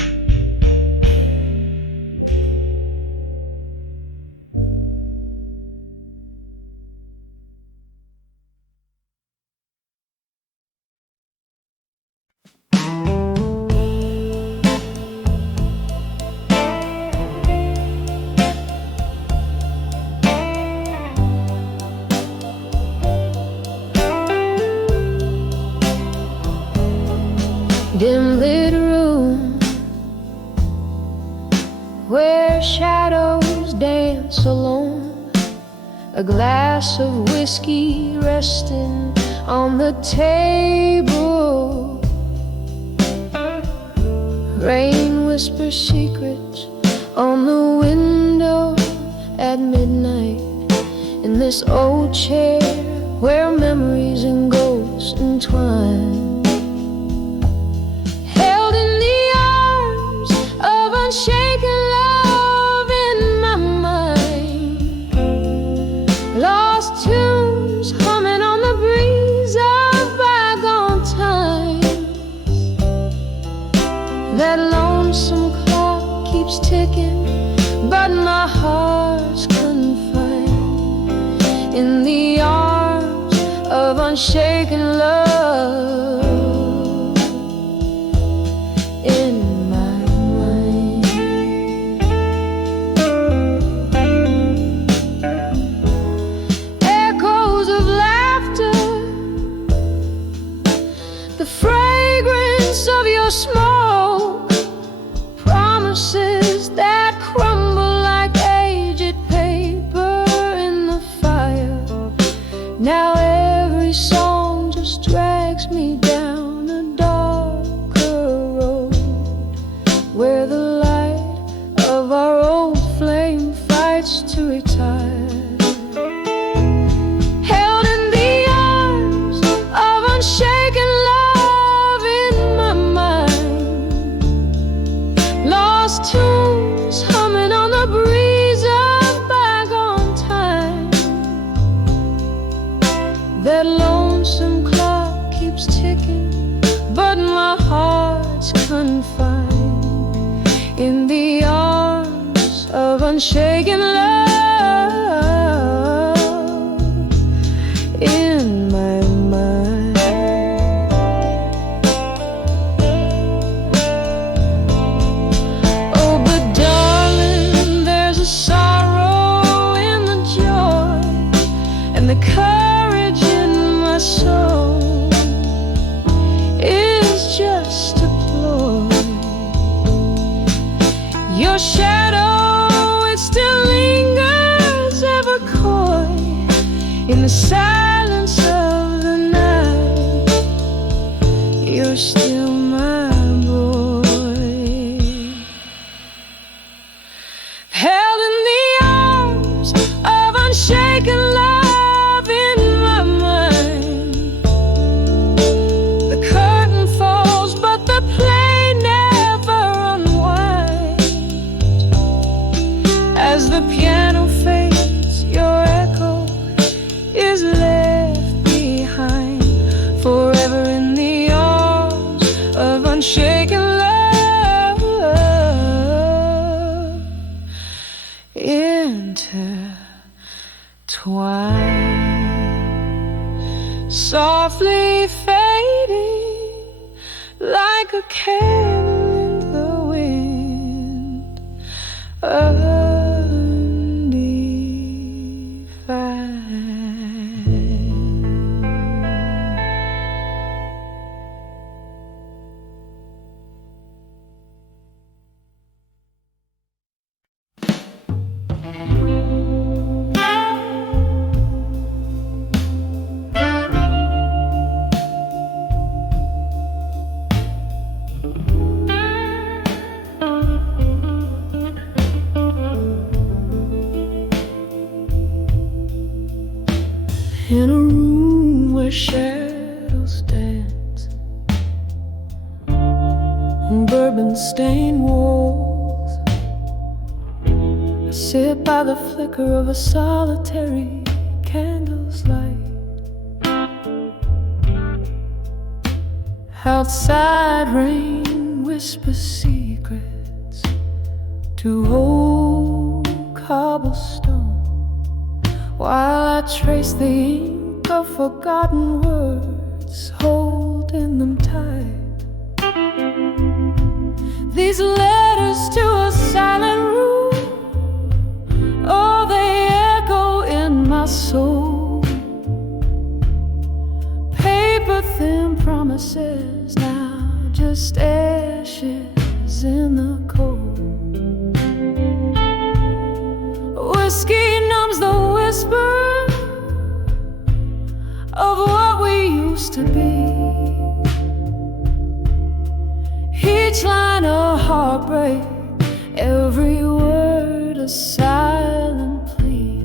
Dim lit room where shadows dance alone, a glass of whiskey resting on the table. Rain whispers secrets on the window at midnight. In this old chair where memories and ghosts entwine, held in the arms of unshaken love in my mind. Lost tunes humming on the breeze of bygone time. That lonesome clock keeps ticking, but my heart's confined in the arms of unshaken love. In my mind, echoes of laughter, the fragrance of your smoke, promises that crumble like aged paper in the fire. Now every song just drags me down a darker road, where the light of our old flame fights to retire. Held in the arms of unshaken love in my mind. Lost tunes humming on the breeze of bygone time. That lonesome clock keeps ticking, but my heart's confined in the arms of unshaken love. In my mind, oh, but darling, there's a sorrow in the joy and the courage in my soul is just a ploy. Your shadow, it still lingers ever coy in the silence of the night. You're still my boy, held in the arms of unshaken love in my mind. The curtain falls, but the play never unwinds. As the piano fades, your echo is left behind, forever in the arms of unshaken love. Intertwined, softly fading like a candle in the wind, in a room where shadows dance on bourbon-stained walls. I sit by the flicker of a solitary candle's light. Outside rain whispers secrets to old cobblestone, while I trace the ink of forgotten words, holding them tight. These letters to a silent room, oh, they echo in my soul. Paper thin promises, now just ashes in the cold. Whiskey numbs the whisper of what we used to be. Each line a heartbreak, every word a silent plea.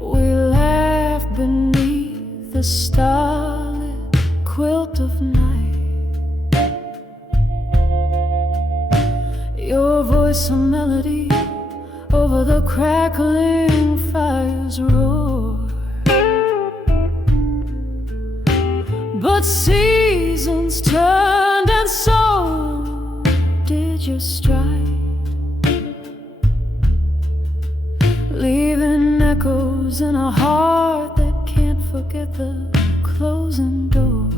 We laugh beneath the starlit quilt of night. Your voice a melody over the crackling fire's roar. But seasons turned and so did your stride, leaving echoes in a heart that can't forget the closing door.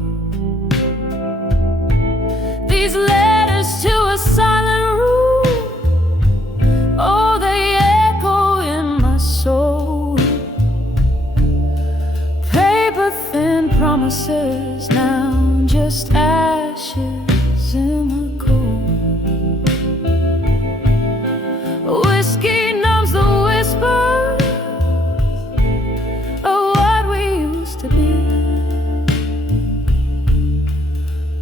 These letters to a silent room, oh, they echo in my soul. Paper thin promises, now just ashes in the cold. Whiskey numbs the whisper of what we used to be.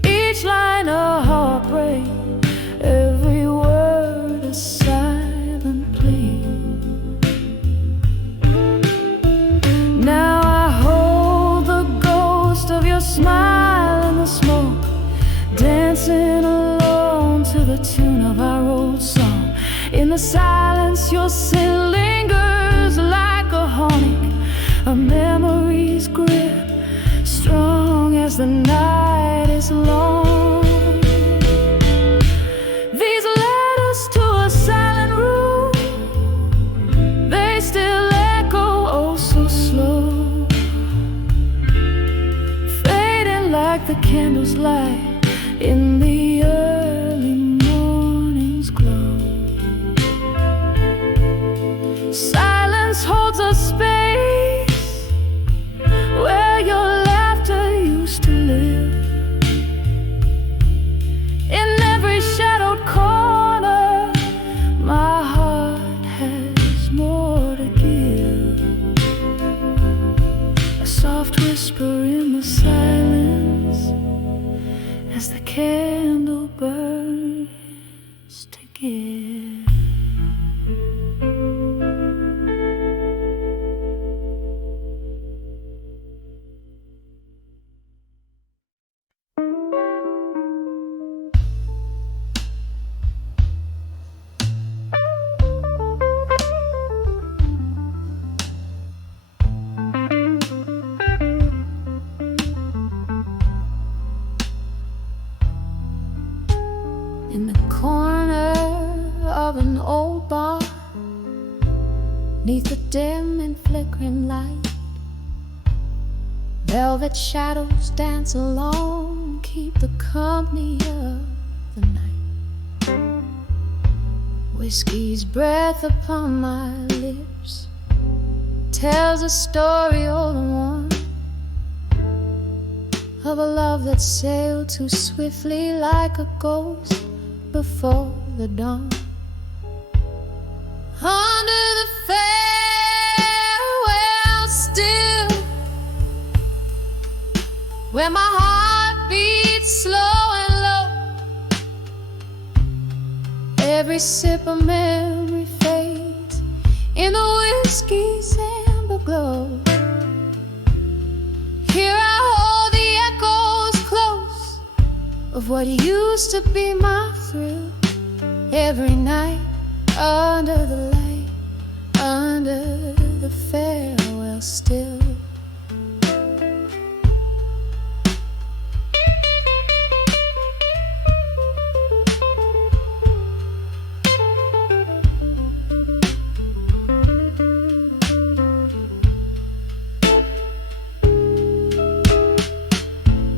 Each line a heartbreak, every word a silent plea. Now I hold the ghost of your smile in the smoke, dancing alone to the tune of our old song. In the silence your sin lingers like a haunting, a memory's grip, strong as the night is long. These letters to a silent room, they still echo oh so slow, fading like the candles light in the early morning's glow. Silence holds a space where your laughter used to live. In every shadowed corner, my heart has more to give. A soft whisper in the silence as the candle burns to give. In the corner of an old bar, neath the dim and flickering light, velvet shadows dance along, keep the company of the night. Whiskey's breath upon my lips tells a story old and warm, of a love that sailed too swiftly like a ghost before the dawn. Under the farewell still, where my heart beats slow and low, every sip of memory fades in the whiskey's amber glow. Here I hold the echoes close of what used to be my thrill. Every night under the light, under the farewell still.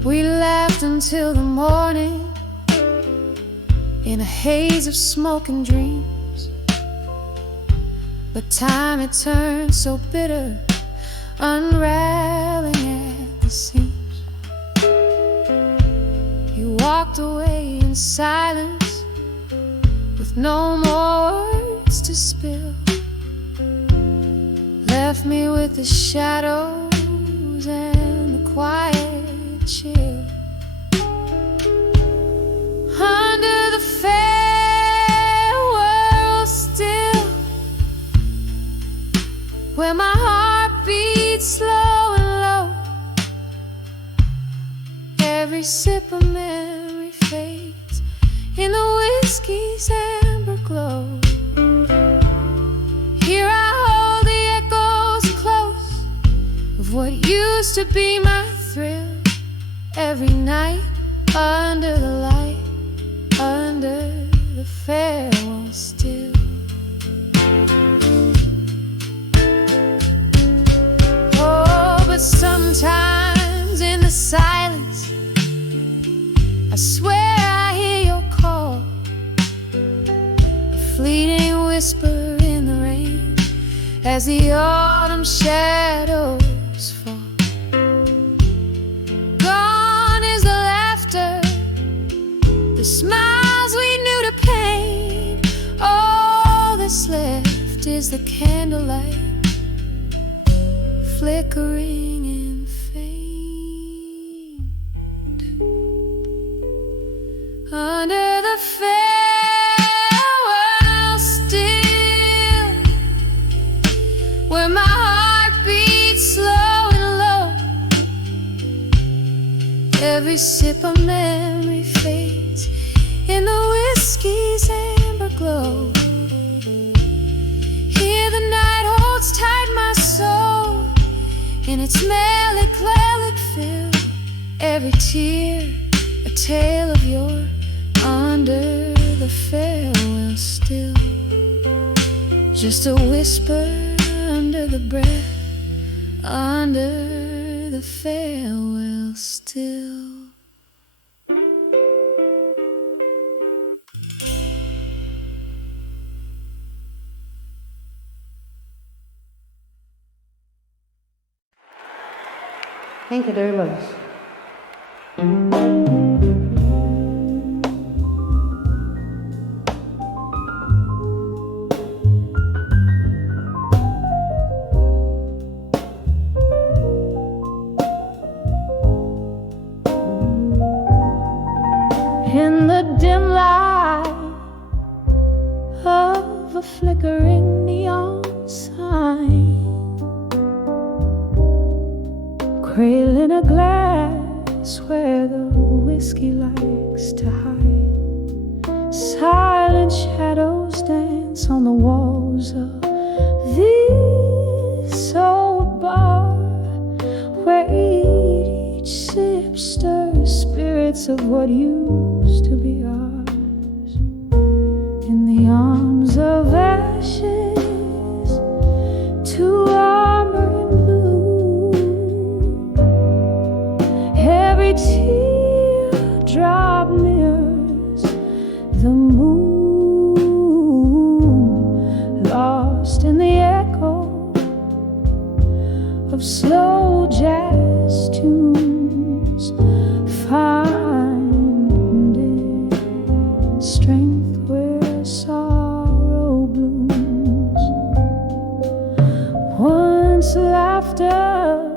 We laughed until the morning in a haze of smoke and dreams, but time had turned so bitter, unraveling at the seams. You walked away in silence with no more words to spill, left left me with the shadows and the quiet chill. Under the fair world still, where my heart beats slow and low, every sip of memory fades in the whiskey's amber glow. Here I hold the echoes close of what used to be my thrill. Every night under the light, under the farewell still. Oh, but sometimes in the silence I swear I hear your call, a fleeting whisper in the rain as the autumn shadows fall. Gone is the laughter, the smiles we knew to paint. All that's left is the candlelight flickering and faint. Under the farewell still, where my heart beats slow and low, every sip of memory fades in the whiskey's amber glow. Here the night holds tight my soul in its melancholic fill. Every tear a tale of yore, under the farewell still. Just a whisper under the breath, under the farewell still. Thank you, Douglas. In the dim light of a flickering neon sign, cradle in a glass where the whiskey likes to hide, silent shadows dance on the walls of this old bar, where each sip stirs spirits of what used to be ours. In the arms of ashes, to armor in blue, every teardrop mirrors the moon, lost in the echo of slow jazz tunes, finding strength where sorrow blooms. Once laughter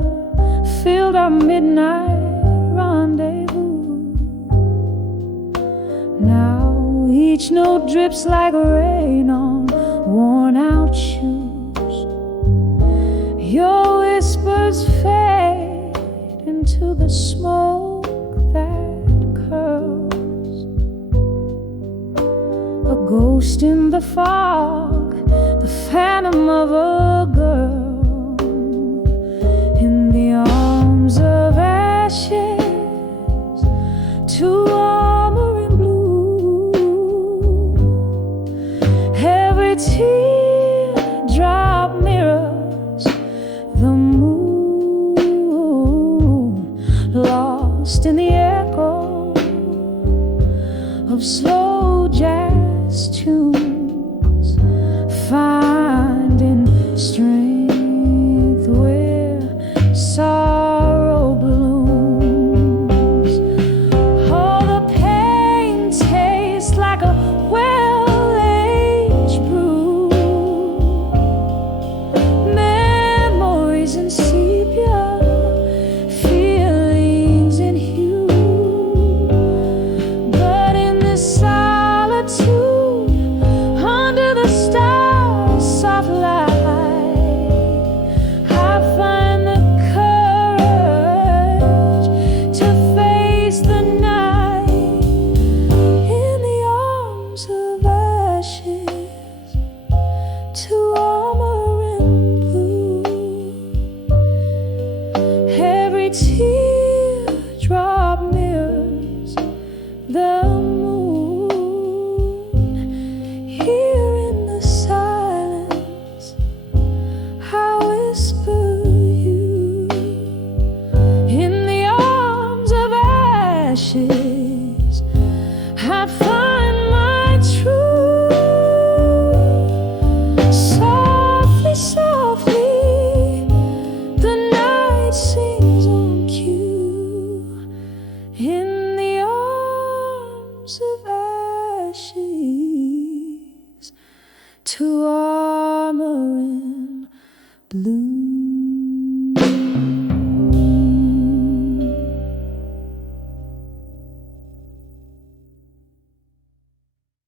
filled our midnight rendezvous. Now each note drips like rain on worn out shoes. Your whispers fade into the smoke that curls, a ghost in the fog, the phantom of a girl.